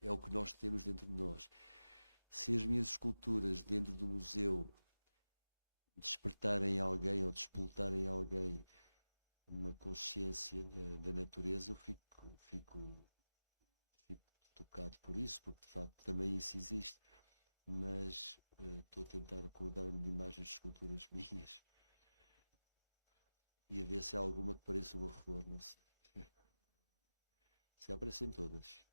É o que nós temos dentro de nós. Se as minhas esculturas dentro do museu despertarem em alguém ou despoltarem em alguém uma consciência da natureza, eu fico tocado por isso, porque de facto também isso existe. Mas estou a tentar recordar-me de imagens de esculturas minhas e a ver se há alguma que pareça uma flor, não sei. Se calhar parecem todas.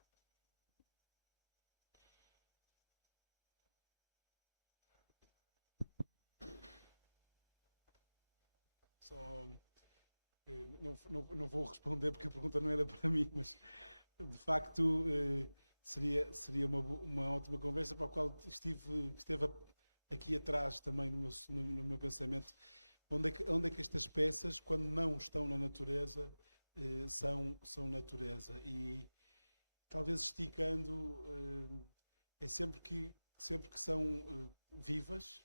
Só, não vou responder porque a pergunta não era para mim, mas de facto seria uma ótima conversa para a qual esteve aqui atrás também no meu pensamento. Onde é que estas peças, quando não estão na natureza, são natureza? E talvez esticando, é sempre que são vivas,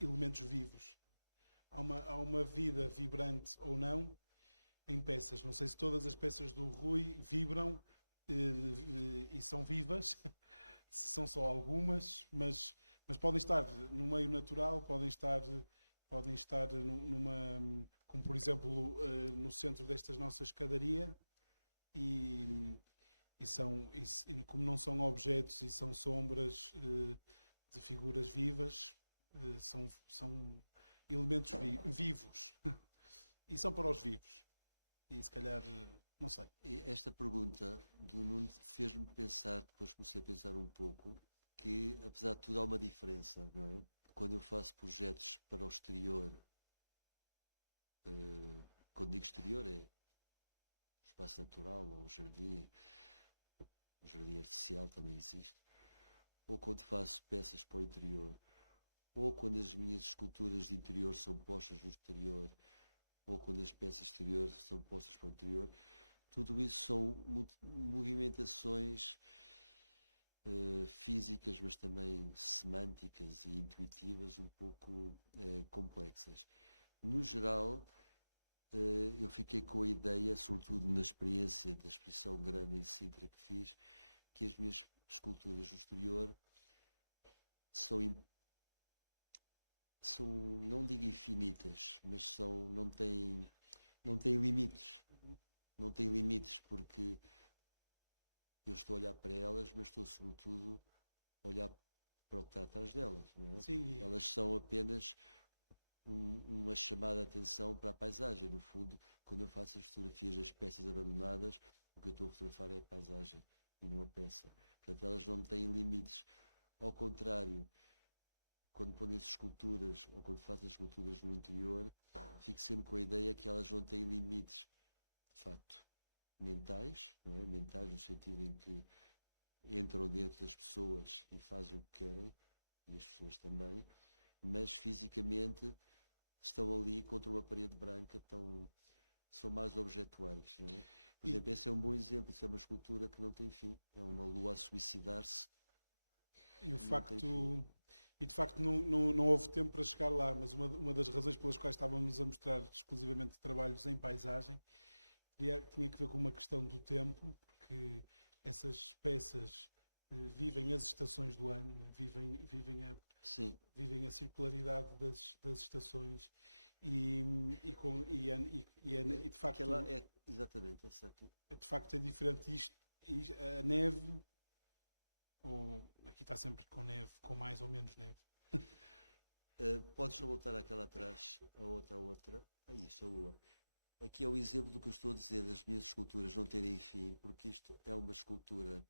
elementos vivos. Há uma vida vibrante ou não em peças. Não sei se todas as peças do Rui vibram e são vivas, se são só algumas, mas podem estar no meio natural, podem estar numa, como por exemplo, no centro desta nossa escadaria e, e como não são objetos e são sombras de figuras vivas, são elementos vivos e são para os vivos. E se calhar, não sei. E esta pergunta do Nuno fez-me pensar, depois comecei a pensar um pouco, que apesar de tudo há uma diferença, não é? Quando eu faço projetos para o exterior, quando digo exterior é espaço natural ou o jardim artificial também existe, ou quando faço peças para o interior, ou quando as minhas esculturas de interior são postas no exterior, ou quando as peças exteriores são postas para o interior, tudo isso são movimentações físicas, mas também semânticas e intuitivas um pouco complexas. No geral, eu fiquei com a ideia, sobretudo na experiência da exposição grande em Sintra que fiz, que as minhas esculturas no exterior são, não digo infinitas, mas não têm limites. Não têm limites porque eu estou a olhar para elas, mas estou sobretudo a olhar para o que está atrás delas, não é? Sim, Elas são apenas uma chamada de atenção para a paisagem. No fundo, quando eu faço as fotografias das peças abandonadas, o que eu estou a fotografar é a paisagem e não a peça. Portanto, elas não têm limites. Ao contrário, quando ponho as esculturas ou quando faço as esculturas no interior, fico sempre com a ideia que elas não têm limites, de facto, mentais, não é? Mentais no sentido em que entram dentro das pessoas e fazem o que querem, e as pessoas também, mas fisicamente estão ali contra uma parede branca, são mais objetuais, não é? Por exemplo, esse é um bom exemplo, isso é uma escultura que não tem fim, é uma lua a suicidar-se. E de facto não houve tempo para chegar lá, mas uma das razões pelas quais estávamos a mostrar exclusivamente trabalhos em paisagem tinha que ver com uma questão do tempo, porque essas peças vivem as estações do ano, né? Vivem a circularidade das estações e de facto Exatamente, de facto é diferente a neve. Ou aqui está sempre com neve, com mais ou menos neve. Podes só voltar àquela atrás, a outra. Isso, a lua. Aqui é o exemplo do que eu estou a dizer, das minhas esculturas não terem fim, porque isto é uma escultura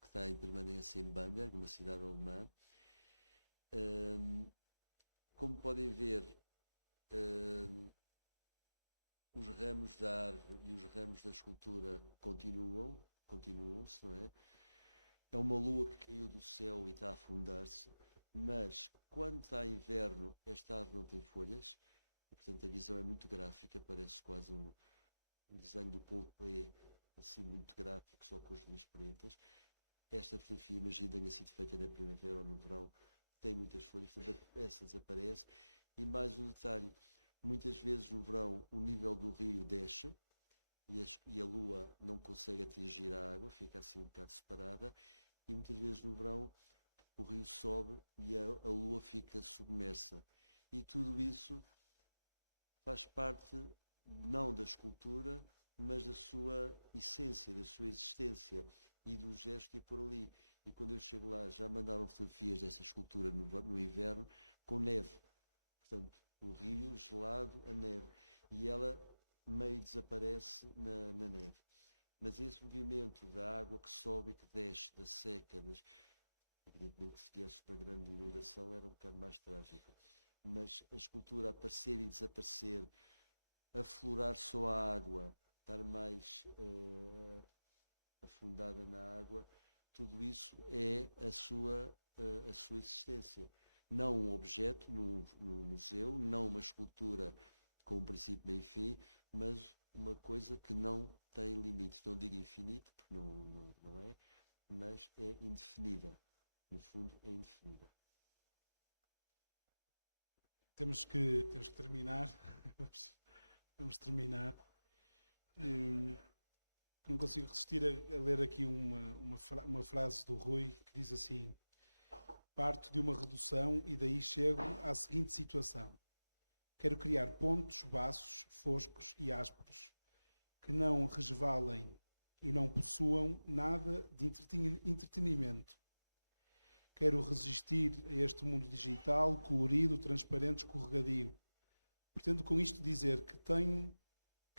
que está em permanência em Bamberg, uma cidade alemã. Como podem ver, os ramos da árvore e os ramos da escultura continuam-se, não é? É uma lua que caiu do céu e está a afundar-se, mas quando está inverno, esta árvore não tem folhas, e, portanto a visão é muito gráfica, parece quase um desenho do Paul Klee, assim muito gráfico, só com as linhas pretas. Esta fotografia, imagino, tenha sido feita na primavera ou no verão, tem muitas folhas, portanto essa desaparece. E mais um detalhe, muitas vezes no verão o nível do rio desce e a lua não consegue atingir a água, fica assim um bocado separada, e muitas vezes no verão o rio sobe e a lua fica submersa. E tudo isso faz parte não da escultura, mas da sua essência, da sua existência e do gesto de ir por ali. E quando eu chego lá, já mandaram fotografias dessa escultura no inverno com neve. Portanto, o rio gelado, a neve. E ela meio desaparece na neve. Mas esse movimento da água que sobe e que desce, da seca, evidentemente que se viesse uma grande inundação era um bocado mais trágico. Mas a escultura aparecer e desaparecer, aflorar só a água, estar mais afundada na água, tudo isso é a sua existência. Não um objeto num museu, não uma escultura com um princípio, meio e fim, mas uma coisa que não tem limites. Não digo infinito, porque não é, mas é indefinida. No fundo, é indefinida. Temos que terminar. Vamos terminar. Não consigo resistir a ler aqui uma frase do Rui que diz assim: parto de uma redução e daí chego à seguinte situação. Quero criar pontos baços, foscos e ásperos, que não resvalem e não possuam nada de entretenimento. Quero resistir a este mundo digital, colorido, transparente, escorregadio. Pretendo com isto dizer que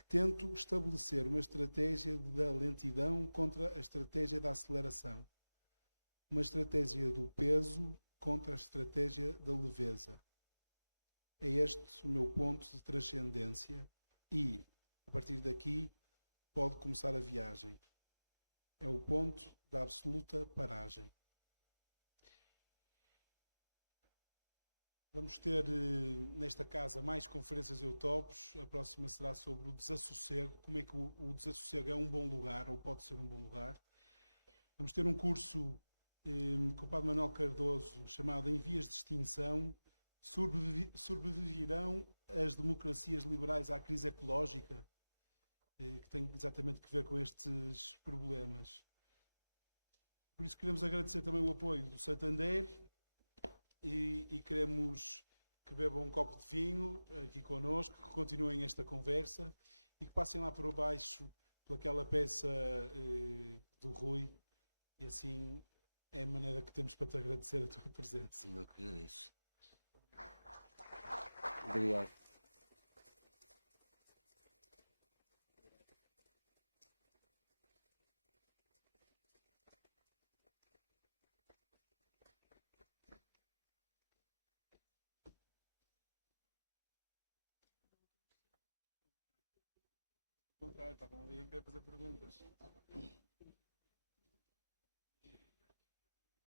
tento estabelecer uma estratégia da lentidão contra a estratégia da aceleração. Uma estratégia do peso contra a estratégia da leveza. É este o meu ponto de transcendência e, a partir daqui, pode começar a viagem. É o ponto da absoluta paragem. Vamos ter nesta casa mais conferências Eutopos. A próxima será sobre o desassossego, como é que o desassossego é um bom lugar ou pode ser um bom lugar. Vamos ter um curso com o Padre Manuel Cardoso chamado Em Vias de Extinção, sobreviverão as democracias liberais à crise ecológica, que tem exatamente que ver com estes problemas. Por isso queremos agradecer também o apoio do Santander e queremos que bebam um copo de vinho aqui connosco, que continuem esta conversa e que passem lá por baixo pelaquela peça do Rui, e assim é a maneira que temos para te agradecer a tua presença. Eu que agradeço. Obrigado. Ao contrário, estavam ali a querer fazer perguntas.